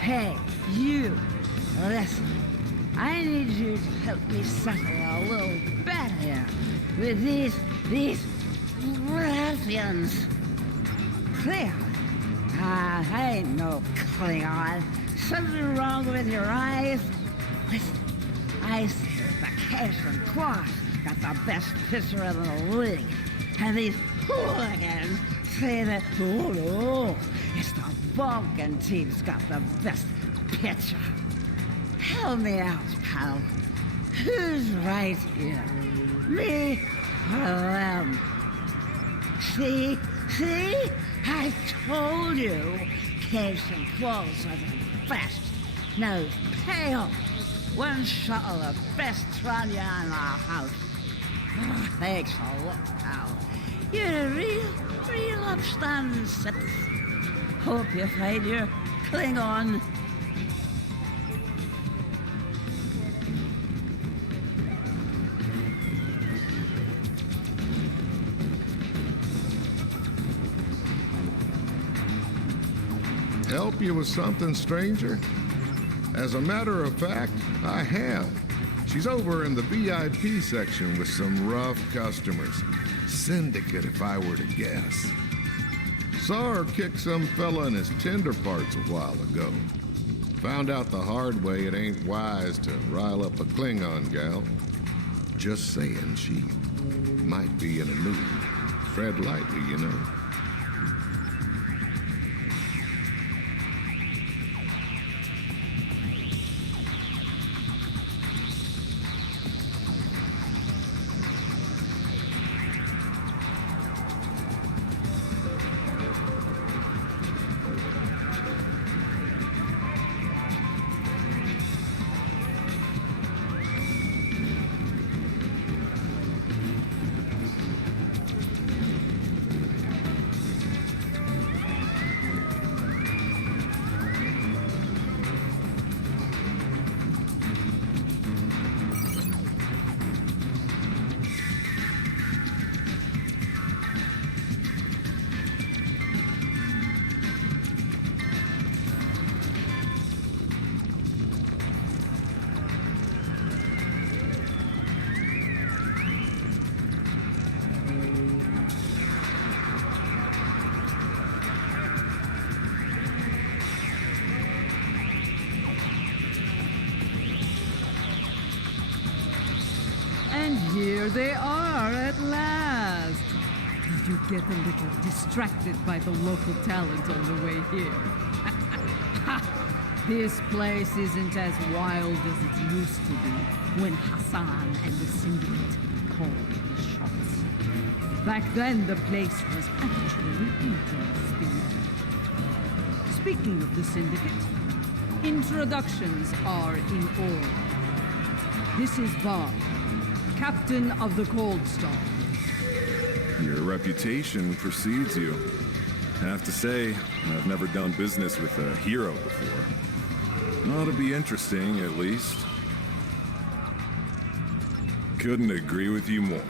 Hey, you! Listen, I need you to help me settle a little bet here with these ruffians. Klingon? I ain't no Klingon. Something wrong with your eyes? Listen, I say the Cation Cross got the best pitcher in the league. And these hooligans say that, oh no, it's the Vulcan team's got the best pitcher. Help me out, pal. Who's right here? Me or them? See? I told you Cation Clothes are the best. Now pay up. One shot of the best Tranya in our house. Oh, thanks a lot, pal. You're a real upstanding citizen. Hope you find your Klingon. Help you with something, stranger? As a matter of fact, I have. She's over in the VIP section with some rough customers. Syndicate, if I were to guess. Saw her kick some fella in his tender parts a while ago. Found out the hard way it ain't wise to rile up a Klingon gal. Just saying, she might be in a mood. Tread lightly, you know. Here they are at last. Did you get a little distracted by the local talent on the way here? This place isn't as wild as it used to be when Hassan and the Syndicate called the shots. Back then, the place was actually interesting. Speaking of the Syndicate, introductions are in order. This is Bob, Captain of the Cold Star. Your reputation precedes you. I have to say, I've never done business with a hero before. Ought to be interesting, at least. Couldn't agree with you more.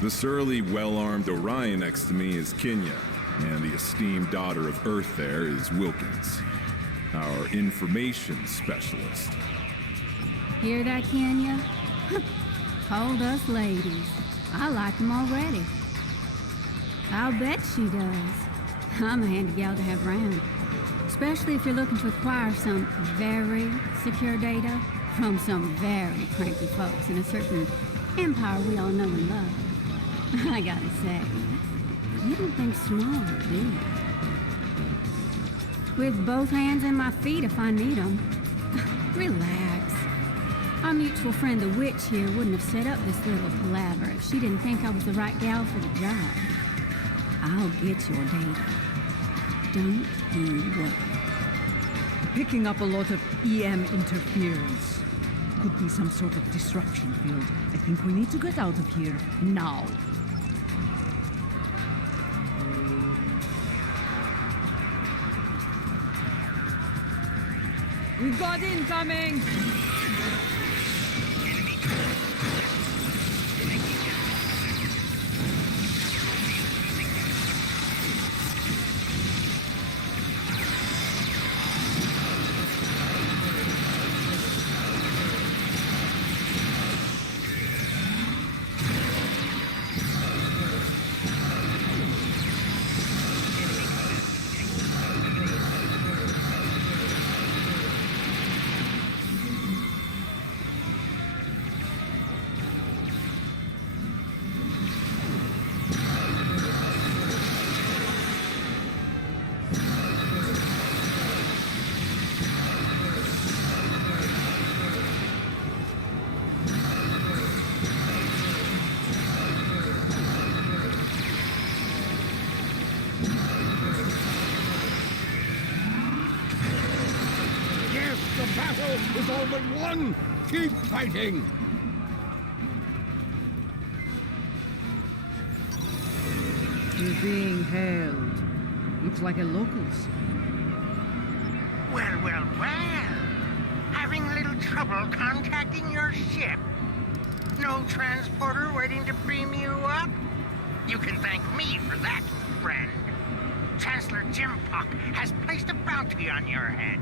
The surly, well-armed Orion next to me is Kenya, and the esteemed daughter of Earth there is Wilkins, our information specialist. Hear that, Kenya? Told us ladies. I like them already. I'll bet she does. I'm a handy gal to have around. Especially if you're looking to acquire some very secure data from some very cranky folks in a certain empire we all know and love. I gotta say, you don't think small, do you? With both hands and my feet if I need them. Relax. Our mutual friend the witch here wouldn't have set up this little palaver if she didn't think I was the right gal for the job. I'll get your data. Don't you worry. Picking up a lot of EM interference. Could be some sort of disruption field. I think we need to get out of here now. We've got incoming! Is all but won! Keep fighting! You're being held. Looks like a locals. Well, well, well. Having a little trouble contacting your ship. No transporter waiting to beam you up? You can thank me for that, friend. Chancellor Jimpock has placed a bounty on your head.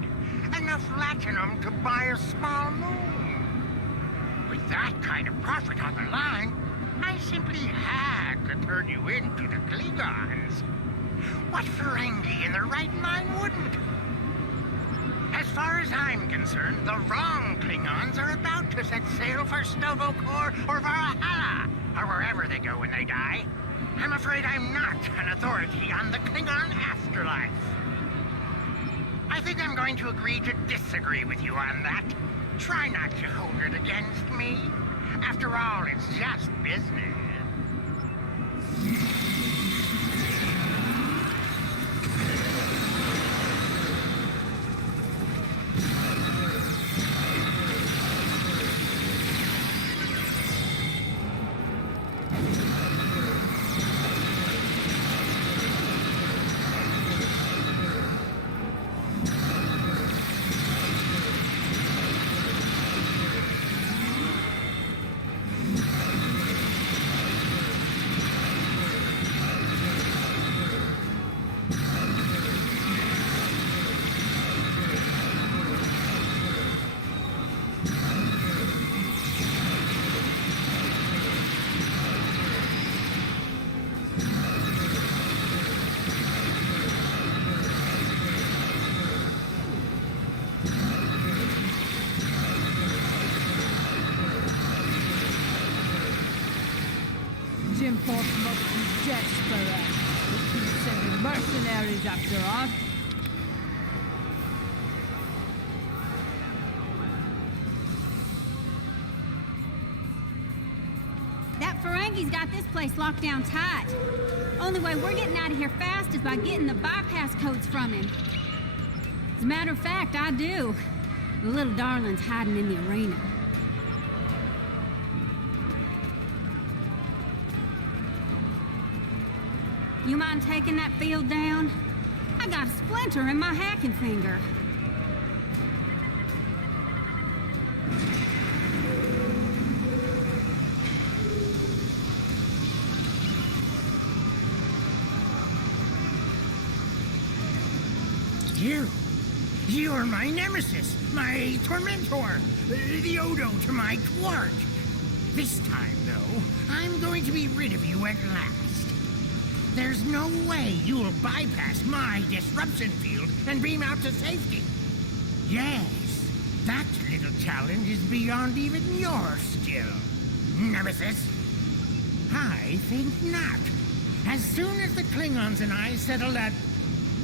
Enough latinum to buy a small moon. With that kind of profit on the line, I simply had to turn you in to the Klingons. What Ferengi in their right mind wouldn't? As far as I'm concerned, the wrong Klingons are about to set sail for Stovokor or Valhalla, or wherever they go when they die. I'm afraid I'm not an authority on the Klingon afterlife. I think I'm going to agree to disagree with you on that. Try not to hold it against me. After all, it's just business. Jimpock must be desperate. He keeps sending mercenaries after us. That Ferengi's got this place locked down tight. Only way we're getting out of here fast is by getting the bypass codes from him. As a matter of fact, I do. The little darling's hiding in the arena. You mind taking that field down? I got a splinter in my hacking finger. You're my nemesis, my tormentor, the Odo to my Quark. This time, though, I'm going to be rid of you at last. There's no way you'll bypass my disruption field and beam out to safety. Yes, that little challenge is beyond even your skill, nemesis. I think not. As soon as the Klingons and I settle that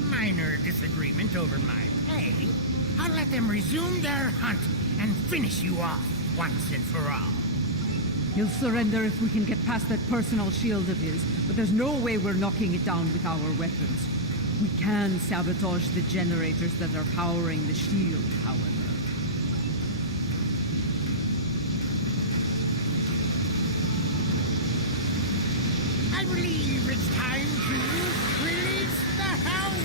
minor disagreement over my pay, I'll let them resume their hunt and finish you off once and for all. He'll surrender if we can get past that personal shield of his, but there's no way we're knocking it down with our weapons. We can sabotage the generators that are powering the shield, however. I believe it's time to release the hound.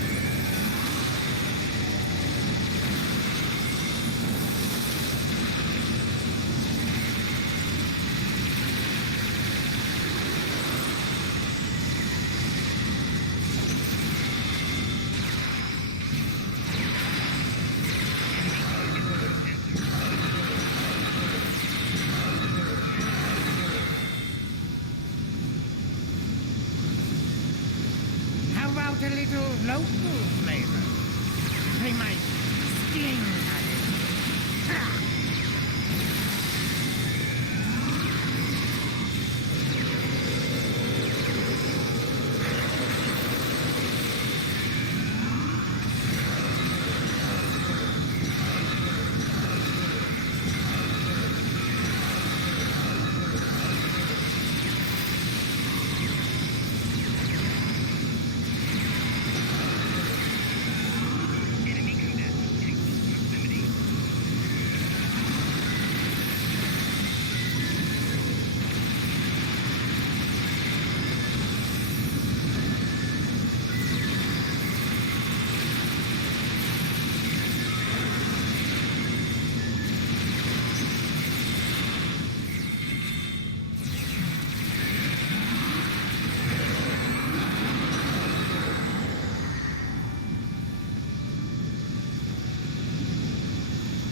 A little local flavor. They might sting at it. Ha!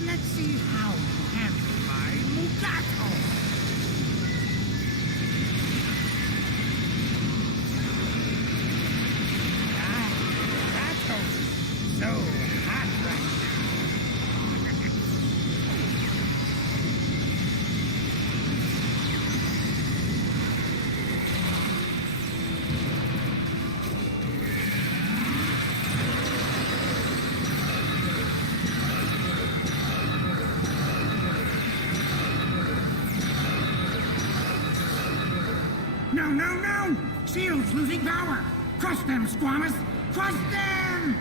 Let's see how you handle my Mugato. Mugato's so hot right No! Shield's losing power! Crush them, Squamous! Crush them!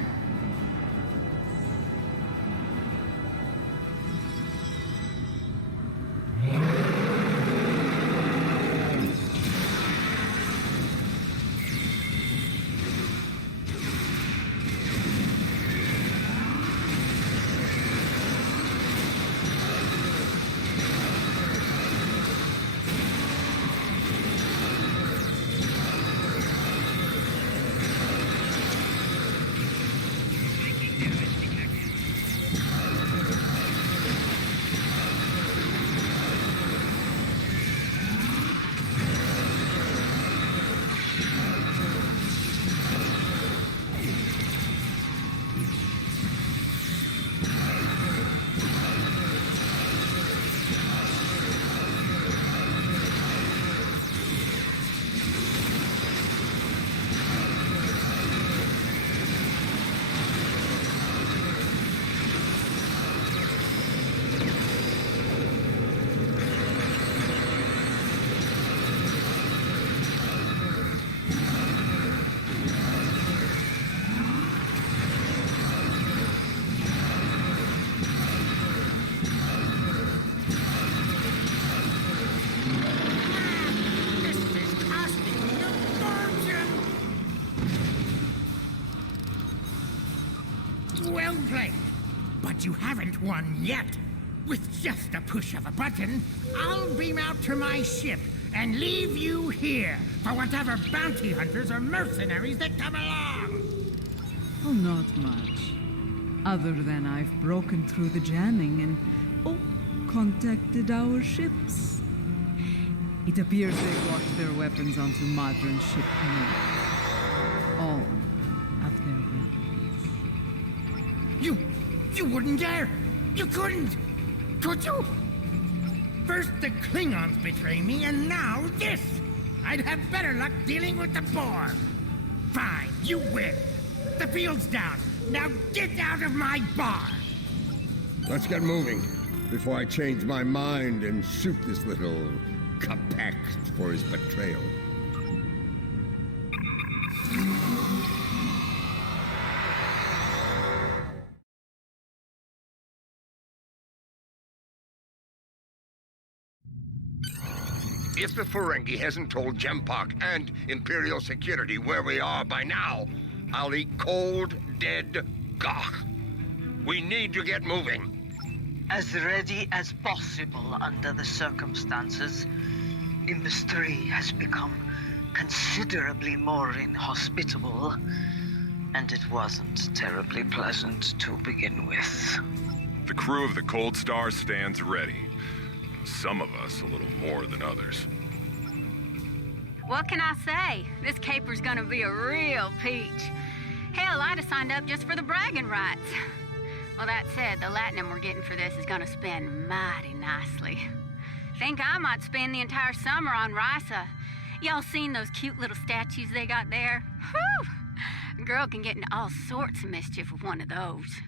But you haven't won yet. With just a push of a button, I'll beam out to my ship and leave you here for whatever bounty hunters or mercenaries that come along. Oh, not much. Other than I've broken through the jamming and, contacted our ships. It appears they locked their weapons onto Madron's ship tonight. All of their weapons. You wouldn't dare! You couldn't! Could you? First the Klingons betray me, and now this! I'd have better luck dealing with the Borg. Fine, you win. The field's down. Now get out of my bar! Let's get moving, before I change my mind and shoot this little Capact for his betrayal. If the Ferengi hasn't told Jempak and Imperial Security where we are by now, I'll eat cold, dead gagh. We need to get moving. As ready as possible under the circumstances. Nimbus 3 has become considerably more inhospitable, and it wasn't terribly pleasant to begin with. The crew of the Cold Star stands ready. Some of us a little more than others. What can I say? This caper's gonna be a real peach. Hell, I'd have signed up just for the bragging rights. Well, that said, the latinum we're getting for this is gonna spend mighty nicely. Think I might spend the entire summer on Risa. Y'all seen those cute little statues they got there? Whew! Girl can get into all sorts of mischief with one of those.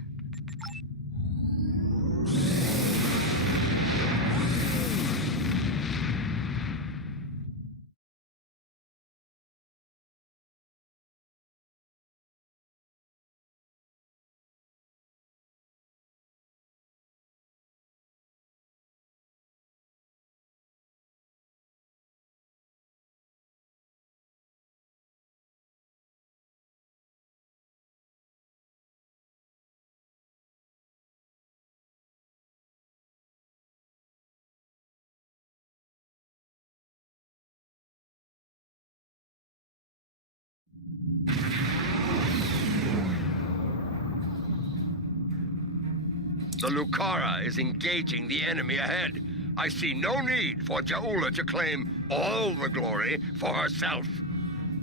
The Lucara is engaging the enemy ahead. I see no need for Ja'ula to claim all the glory for herself.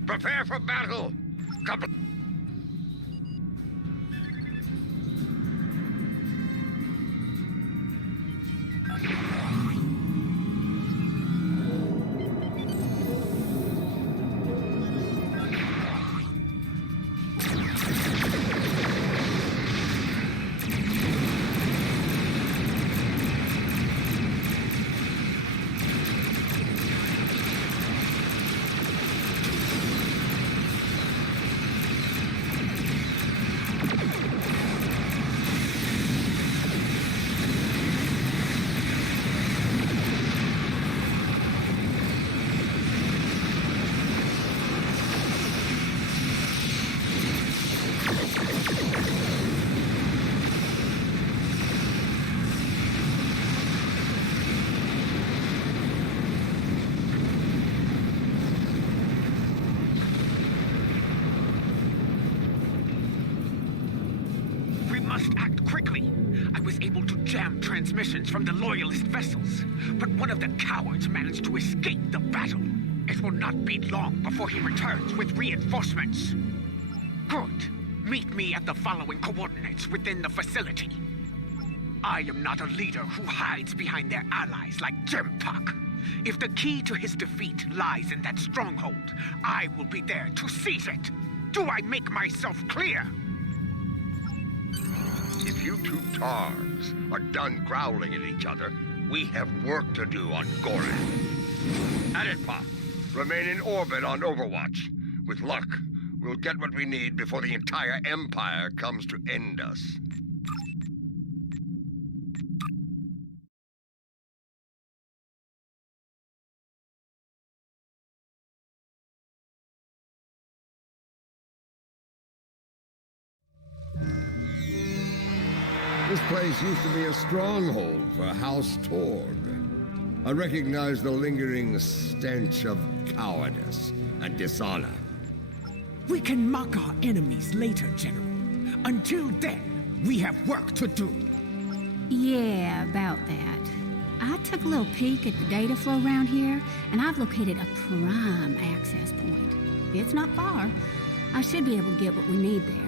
Prepare for battle! Transmissions from the Loyalist vessels, but one of the cowards managed to escape the battle. It will not be long before he returns with reinforcements. Good. Meet me at the following coordinates within the facility. I am not a leader who hides behind their allies like Jempak. If the key to his defeat lies in that stronghold, I will be there to seize it. Do I make myself clear? If you two Targs are done growling at each other, we have work to do on Goran. At it, Pop. Remain in orbit on Overwatch. With luck, we'll get what we need before the entire Empire comes to end us. This place used to be a stronghold for House Torg. I recognize the lingering stench of cowardice and dishonor. We can mock our enemies later, General. Until then, we have work to do. Yeah, about that. I took a little peek at the data flow around here, and I've located a prime access point. It's not far. I should be able to get what we need there.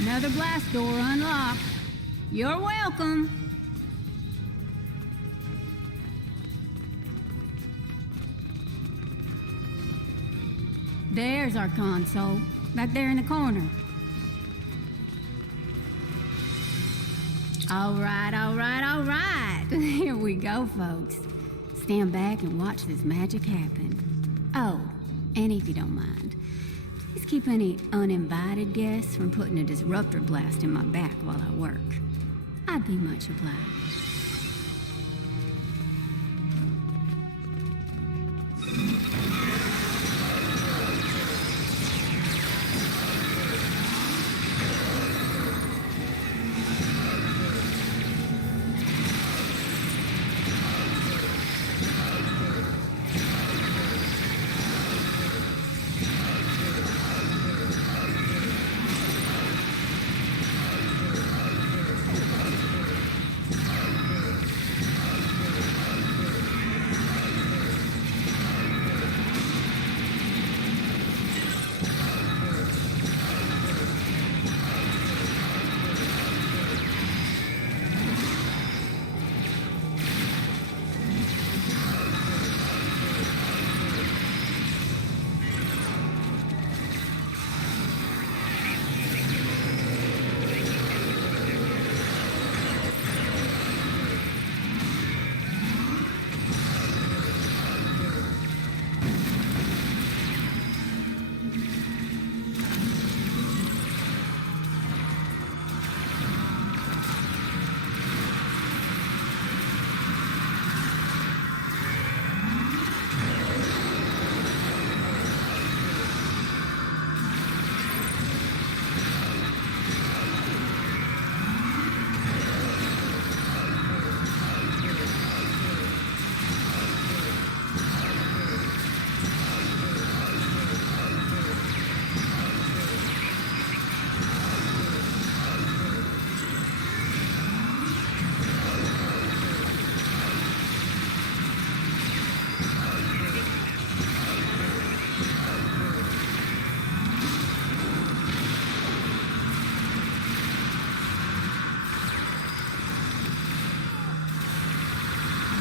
Another blast door unlocked. You're welcome. There's our console, back there in the corner. All right, all right, all right. Here we go, folks. Stand back and watch this magic happen. Oh, and if you don't mind, please keep any uninvited guests from putting a disruptor blast in my back while I work. I'd be much obliged.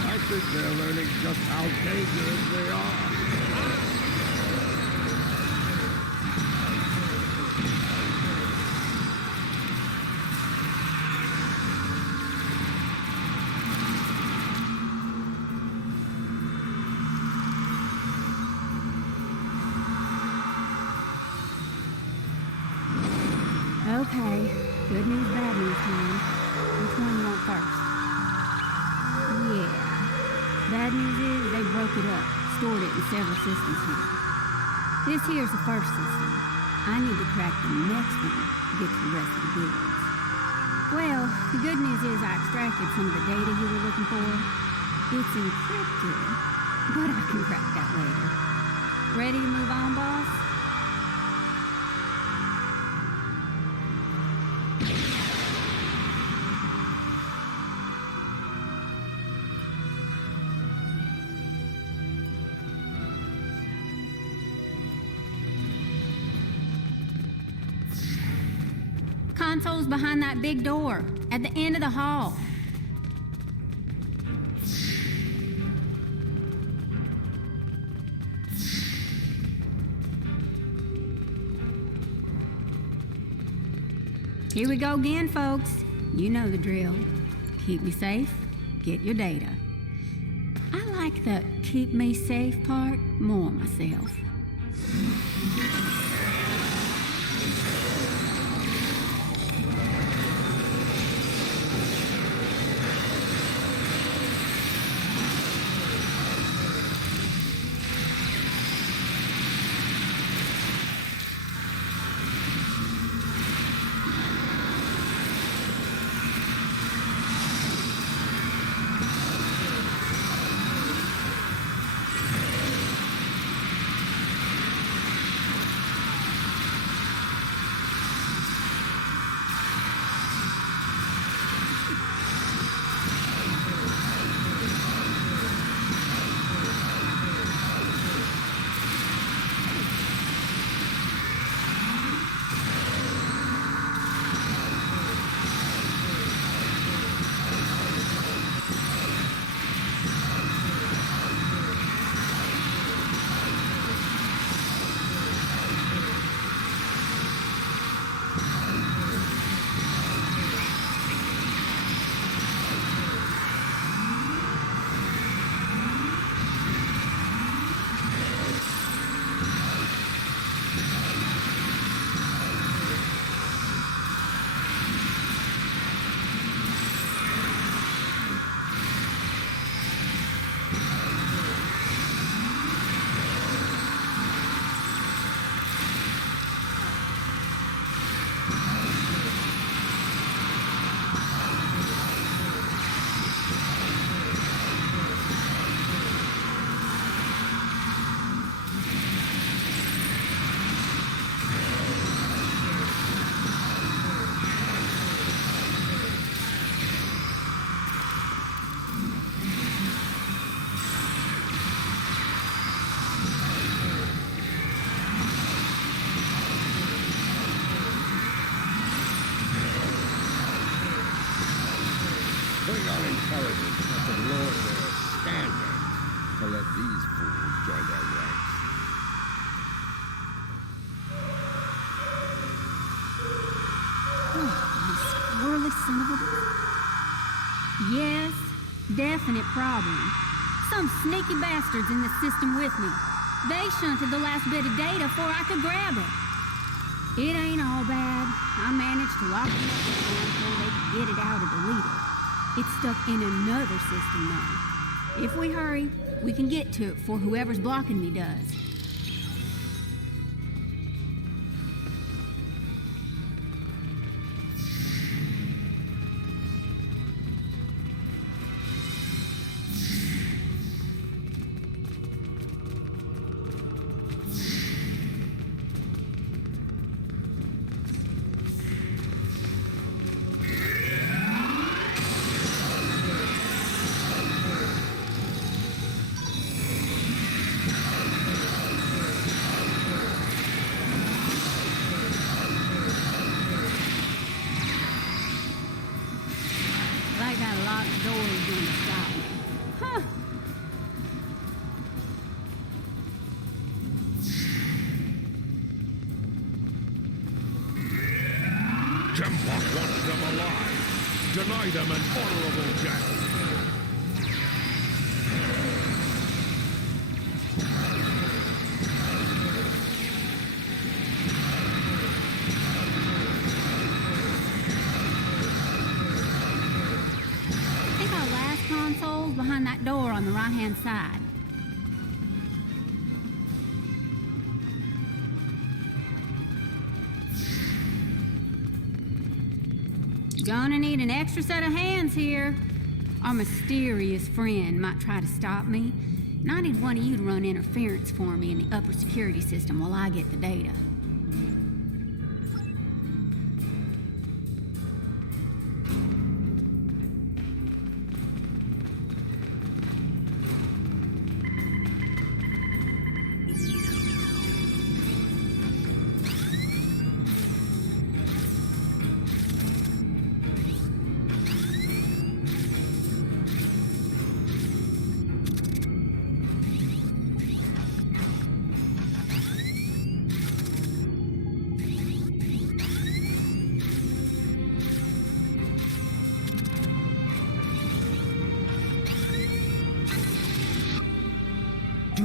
I think they're learning just how dangerous they are. Okay, good news, bad news time. Which one you want first? Yeah. Bad news is they broke it up, stored it in several systems here. This here's the first system. I need to crack the next one to get to the rest of the goods. Well, the good news is I extracted some of the data you were looking for. It's encrypted, but I can crack that later. Ready to move on, boss? console's behind that big door, at the end of the hall. Here we go again, folks. You know the drill. Keep me safe, get your data. I like the keep me safe part more myself. Klingon intelligence must have lowered their standard to let these fools join their ranks. Oh, you squirrely son of a... Yes, definite problem. Some sneaky bastards in the system with me. They shunted the last bit of data before I could grab it. It ain't all bad. I managed to lock them up before they could get it out or delete it. It's stuck in another system now. If we hurry, we can get to it before whoever's blocking me does. Jempock wants them alive. Deny them an honorable death. I think our last console's behind that door on the right-hand side. Gonna need an extra set of hands here. Our mysterious friend might try to stop me, and I need one of you to run interference for me in the upper security system while I get the data.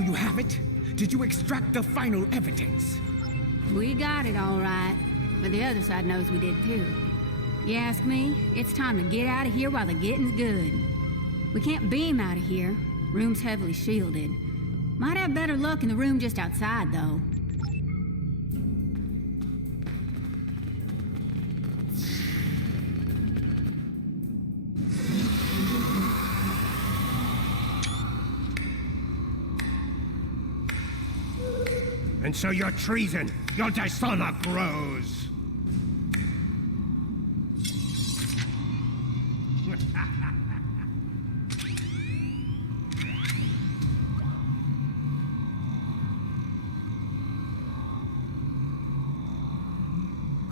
Do you have it? Did you extract the final evidence? We got it all right, but the other side knows we did too. You ask me, it's time to get out of here while the getting's good. We can't beam out of here. Room's heavily shielded. Might have better luck in the room just outside, though. And so your treason, your dishonor grows.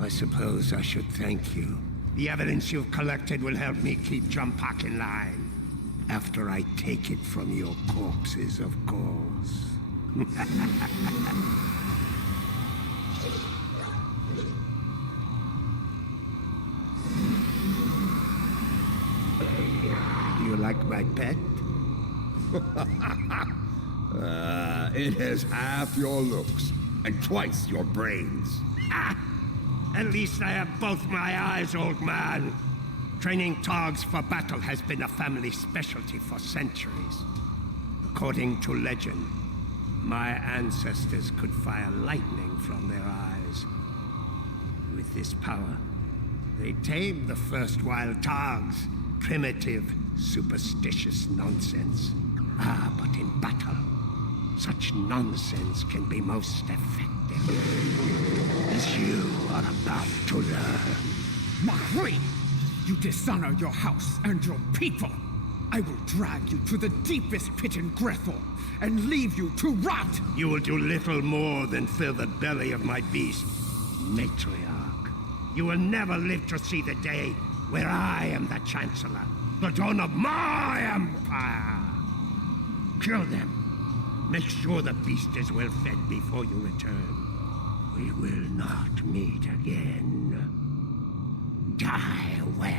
I suppose I should thank you. The evidence you've collected will help me keep Jumpak in line. After I take it from your corpses, of course. You like my pet? It has half your looks and twice your brains. At least I have both my eyes, old man. Training Togs for battle has been a family specialty for centuries. According to legend, my ancestors could fire lightning from their eyes. With this power, they tamed the first wild Togs. Primitive, superstitious nonsense. But in battle, such nonsense can be most effective. As you are about to learn. Mahri! You dishonor your house and your people! I will drag you to the deepest pit in Grethel and leave you to rot! You will do little more than fill the belly of my beast, matriarch. You will never live to see the day where I am the Chancellor, the dawn of my empire. Kill them. Make sure the beast is well fed before you return. We will not meet again. Die well.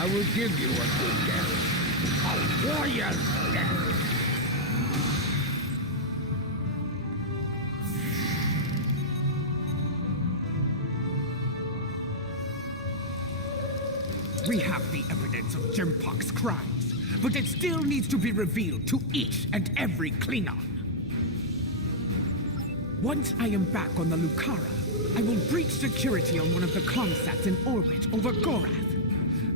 I will give you a good death. A warrior's death. We have the evidence of Jimpok's crimes, but it still needs to be revealed to each and every Klingon. Once I am back on the Lucara, I will breach security on one of the comsats in orbit over Gorath.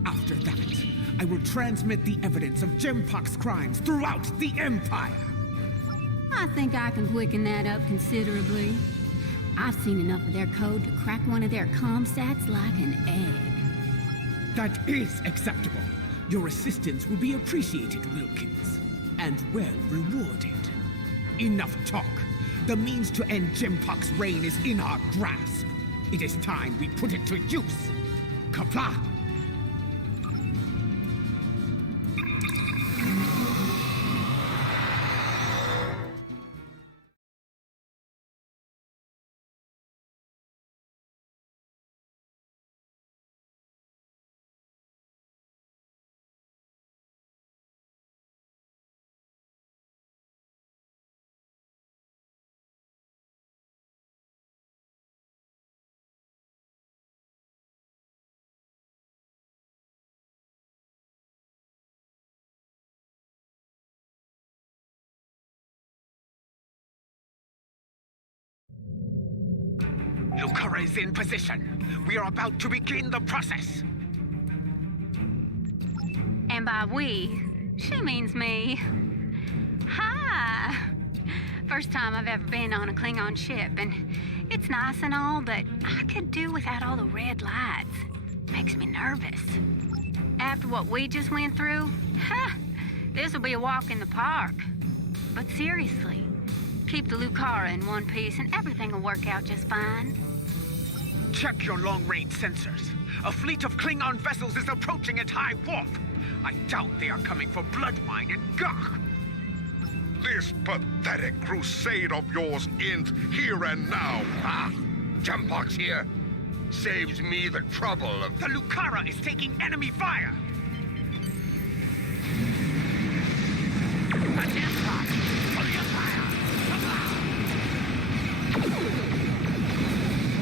After that, I will transmit the evidence of Jimpok's crimes throughout the Empire. I think I can quicken that up considerably. I've seen enough of their code to crack one of their comsats like an egg. That is acceptable. Your assistance will be appreciated, Wilkins, and well rewarded. Enough talk. The means to end Jimpok's reign is in our grasp. It is time we put it to use. Kapla! Lucura is in position. We are about to begin the process. And by we, she means me. Hi! First time I've ever been on a Klingon ship, and it's nice and all, but I could do without all the red lights. Makes me nervous. After what we just went through, this will be a walk in the park. But seriously, keep the Lucura in one piece and everything will work out just fine. Check your long-range sensors. A fleet of Klingon vessels is approaching at high warp. I doubt they are coming for blood wine and gah. This pathetic crusade of yours ends here and now. Jumbox here saves me the trouble of... The Lucura is taking enemy fire!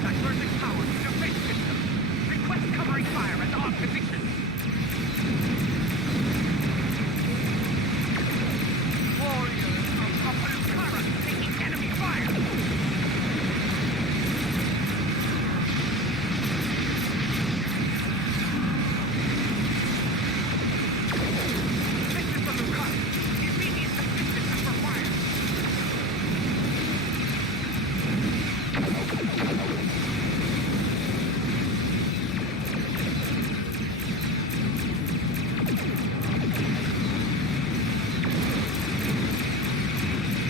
Divergent power to defense system. Request covering fire at our position. Warriors of the Lucura taking enemy fire! This is the Lucura. Immediate assistance is required.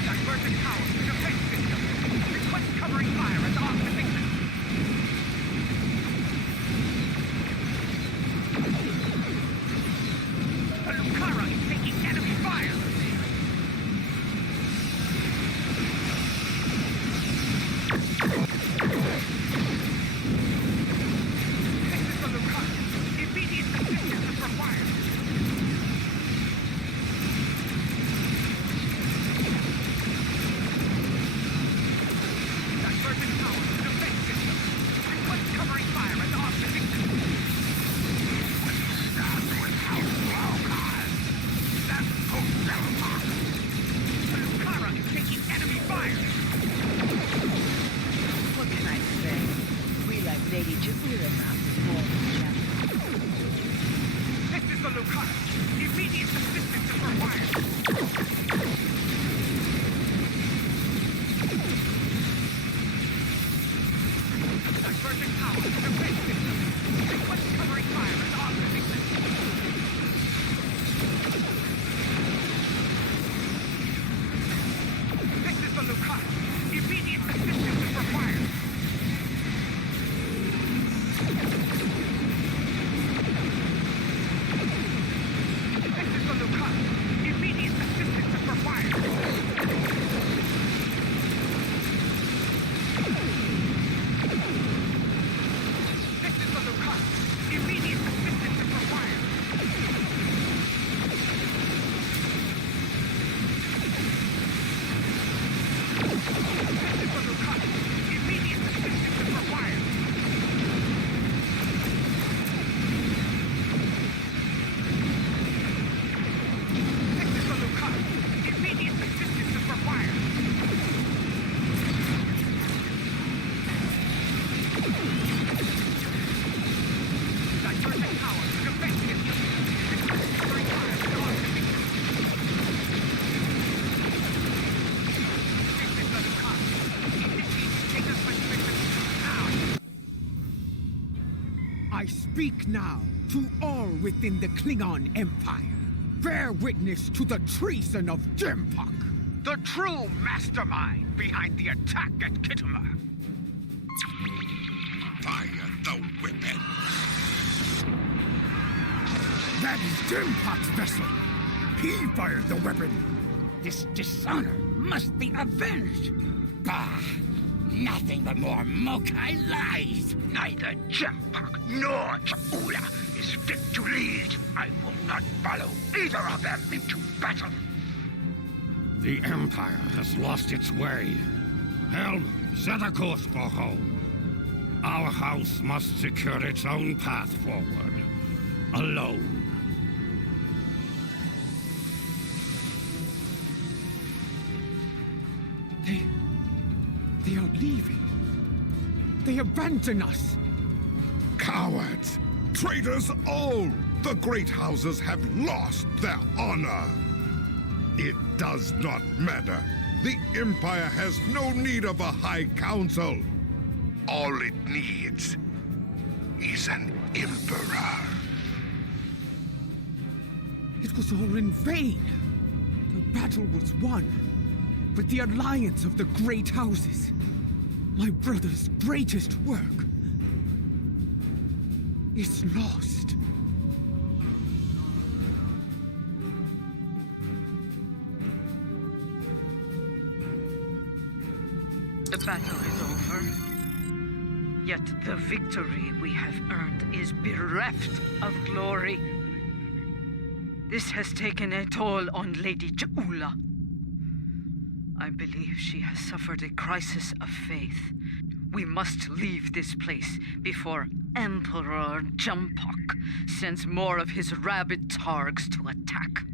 Divergent power to defense system. Request covering fire at our position. The Lucura is taking enemy fire. This is the Lucura. Immediate assistance is required. Divergent power to defense system. Request covering fire at our position. The Lucura is taking enemy fire. What can I say? We like Lady Jupiter after more than just. This is the Lucura. Immediate assistance is required. Divergent power to defense system. Request covering fire at our position. This is the Lucura. Immediate assistance is required. This is the Lucura. Immediate assistance is required. This is the Lucura. Immediate assistance is required. This is the Lucura. Immediate assistance is required. This is the Lucura. Immediate assistance is required. Divergent power to defense system. Request covering fire at our position. This is the Lucura. Initiate status position now. I speak now to all within the Klingon Empire. Bear witness to the treason of Jempak. The true mastermind behind the attack at Khitomer. Fire the weapon! That is Jempak's vessel. He fired the weapon. This dishonor must be avenged. Bah! Nothing but more Mokai lies. Neither Jempak nor Cha'ula is fit to lead. I will not follow either of them into battle. The Empire has lost its way. Helm, set a course for home. Our house must secure its own path forward. Alone. They are leaving. They abandon us. Cowards! Traitors all! The great houses have lost their honor. It does not matter. The Empire has no need of a High Council. All it needs is an Emperor. It was all in vain. The battle was won, but the alliance of the great houses, my brother's greatest work, is lost. The battle is over. Yet the victory we have earned is bereft of glory. This has taken a toll on Lady Ja'ula. I believe she has suffered a crisis of faith. We must leave this place before Emperor Jumpok sends more of his rabid targs to attack.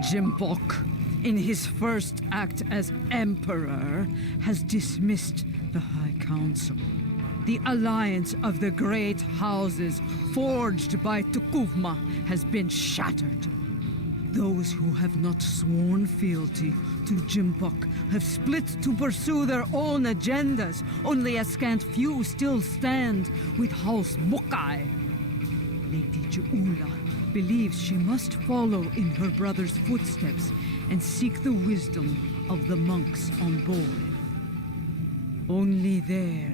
Jimbok, in his first act as Emperor, has dismissed the High Council. The alliance of the great houses forged by Tukuvma has been shattered. Those who have not sworn fealty to Jimbok have split to pursue their own agendas. Only a scant few still stand with House Mokai. Lady Ja'ula believes she must follow in her brother's footsteps and seek the wisdom of the monks on board. Only there,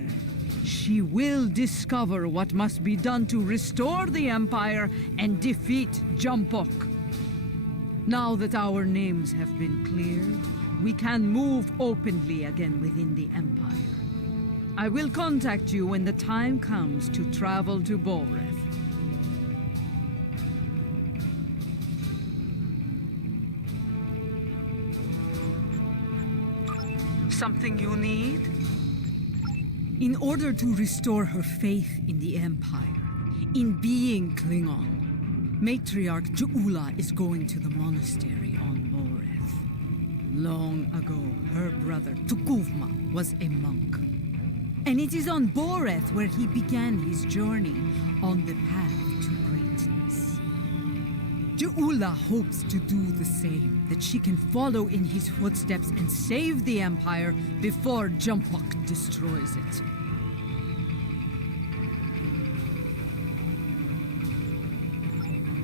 she will discover what must be done to restore the Empire and defeat Jumpok. Now that our names have been cleared, we can move openly again within the Empire. I will contact you when the time comes to travel to Boreth. Something you need? In order to restore her faith in the Empire, in being Klingon, Matriarch Ja'ula is going to the monastery on Boreth. Long ago, her brother Tukuvma was a monk. And it is on Boreth where he began his journey on the path to greatness. Ja'ula hopes to do the same, that she can follow in his footsteps and save the Empire before Jumpok destroys it.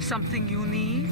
Something you need?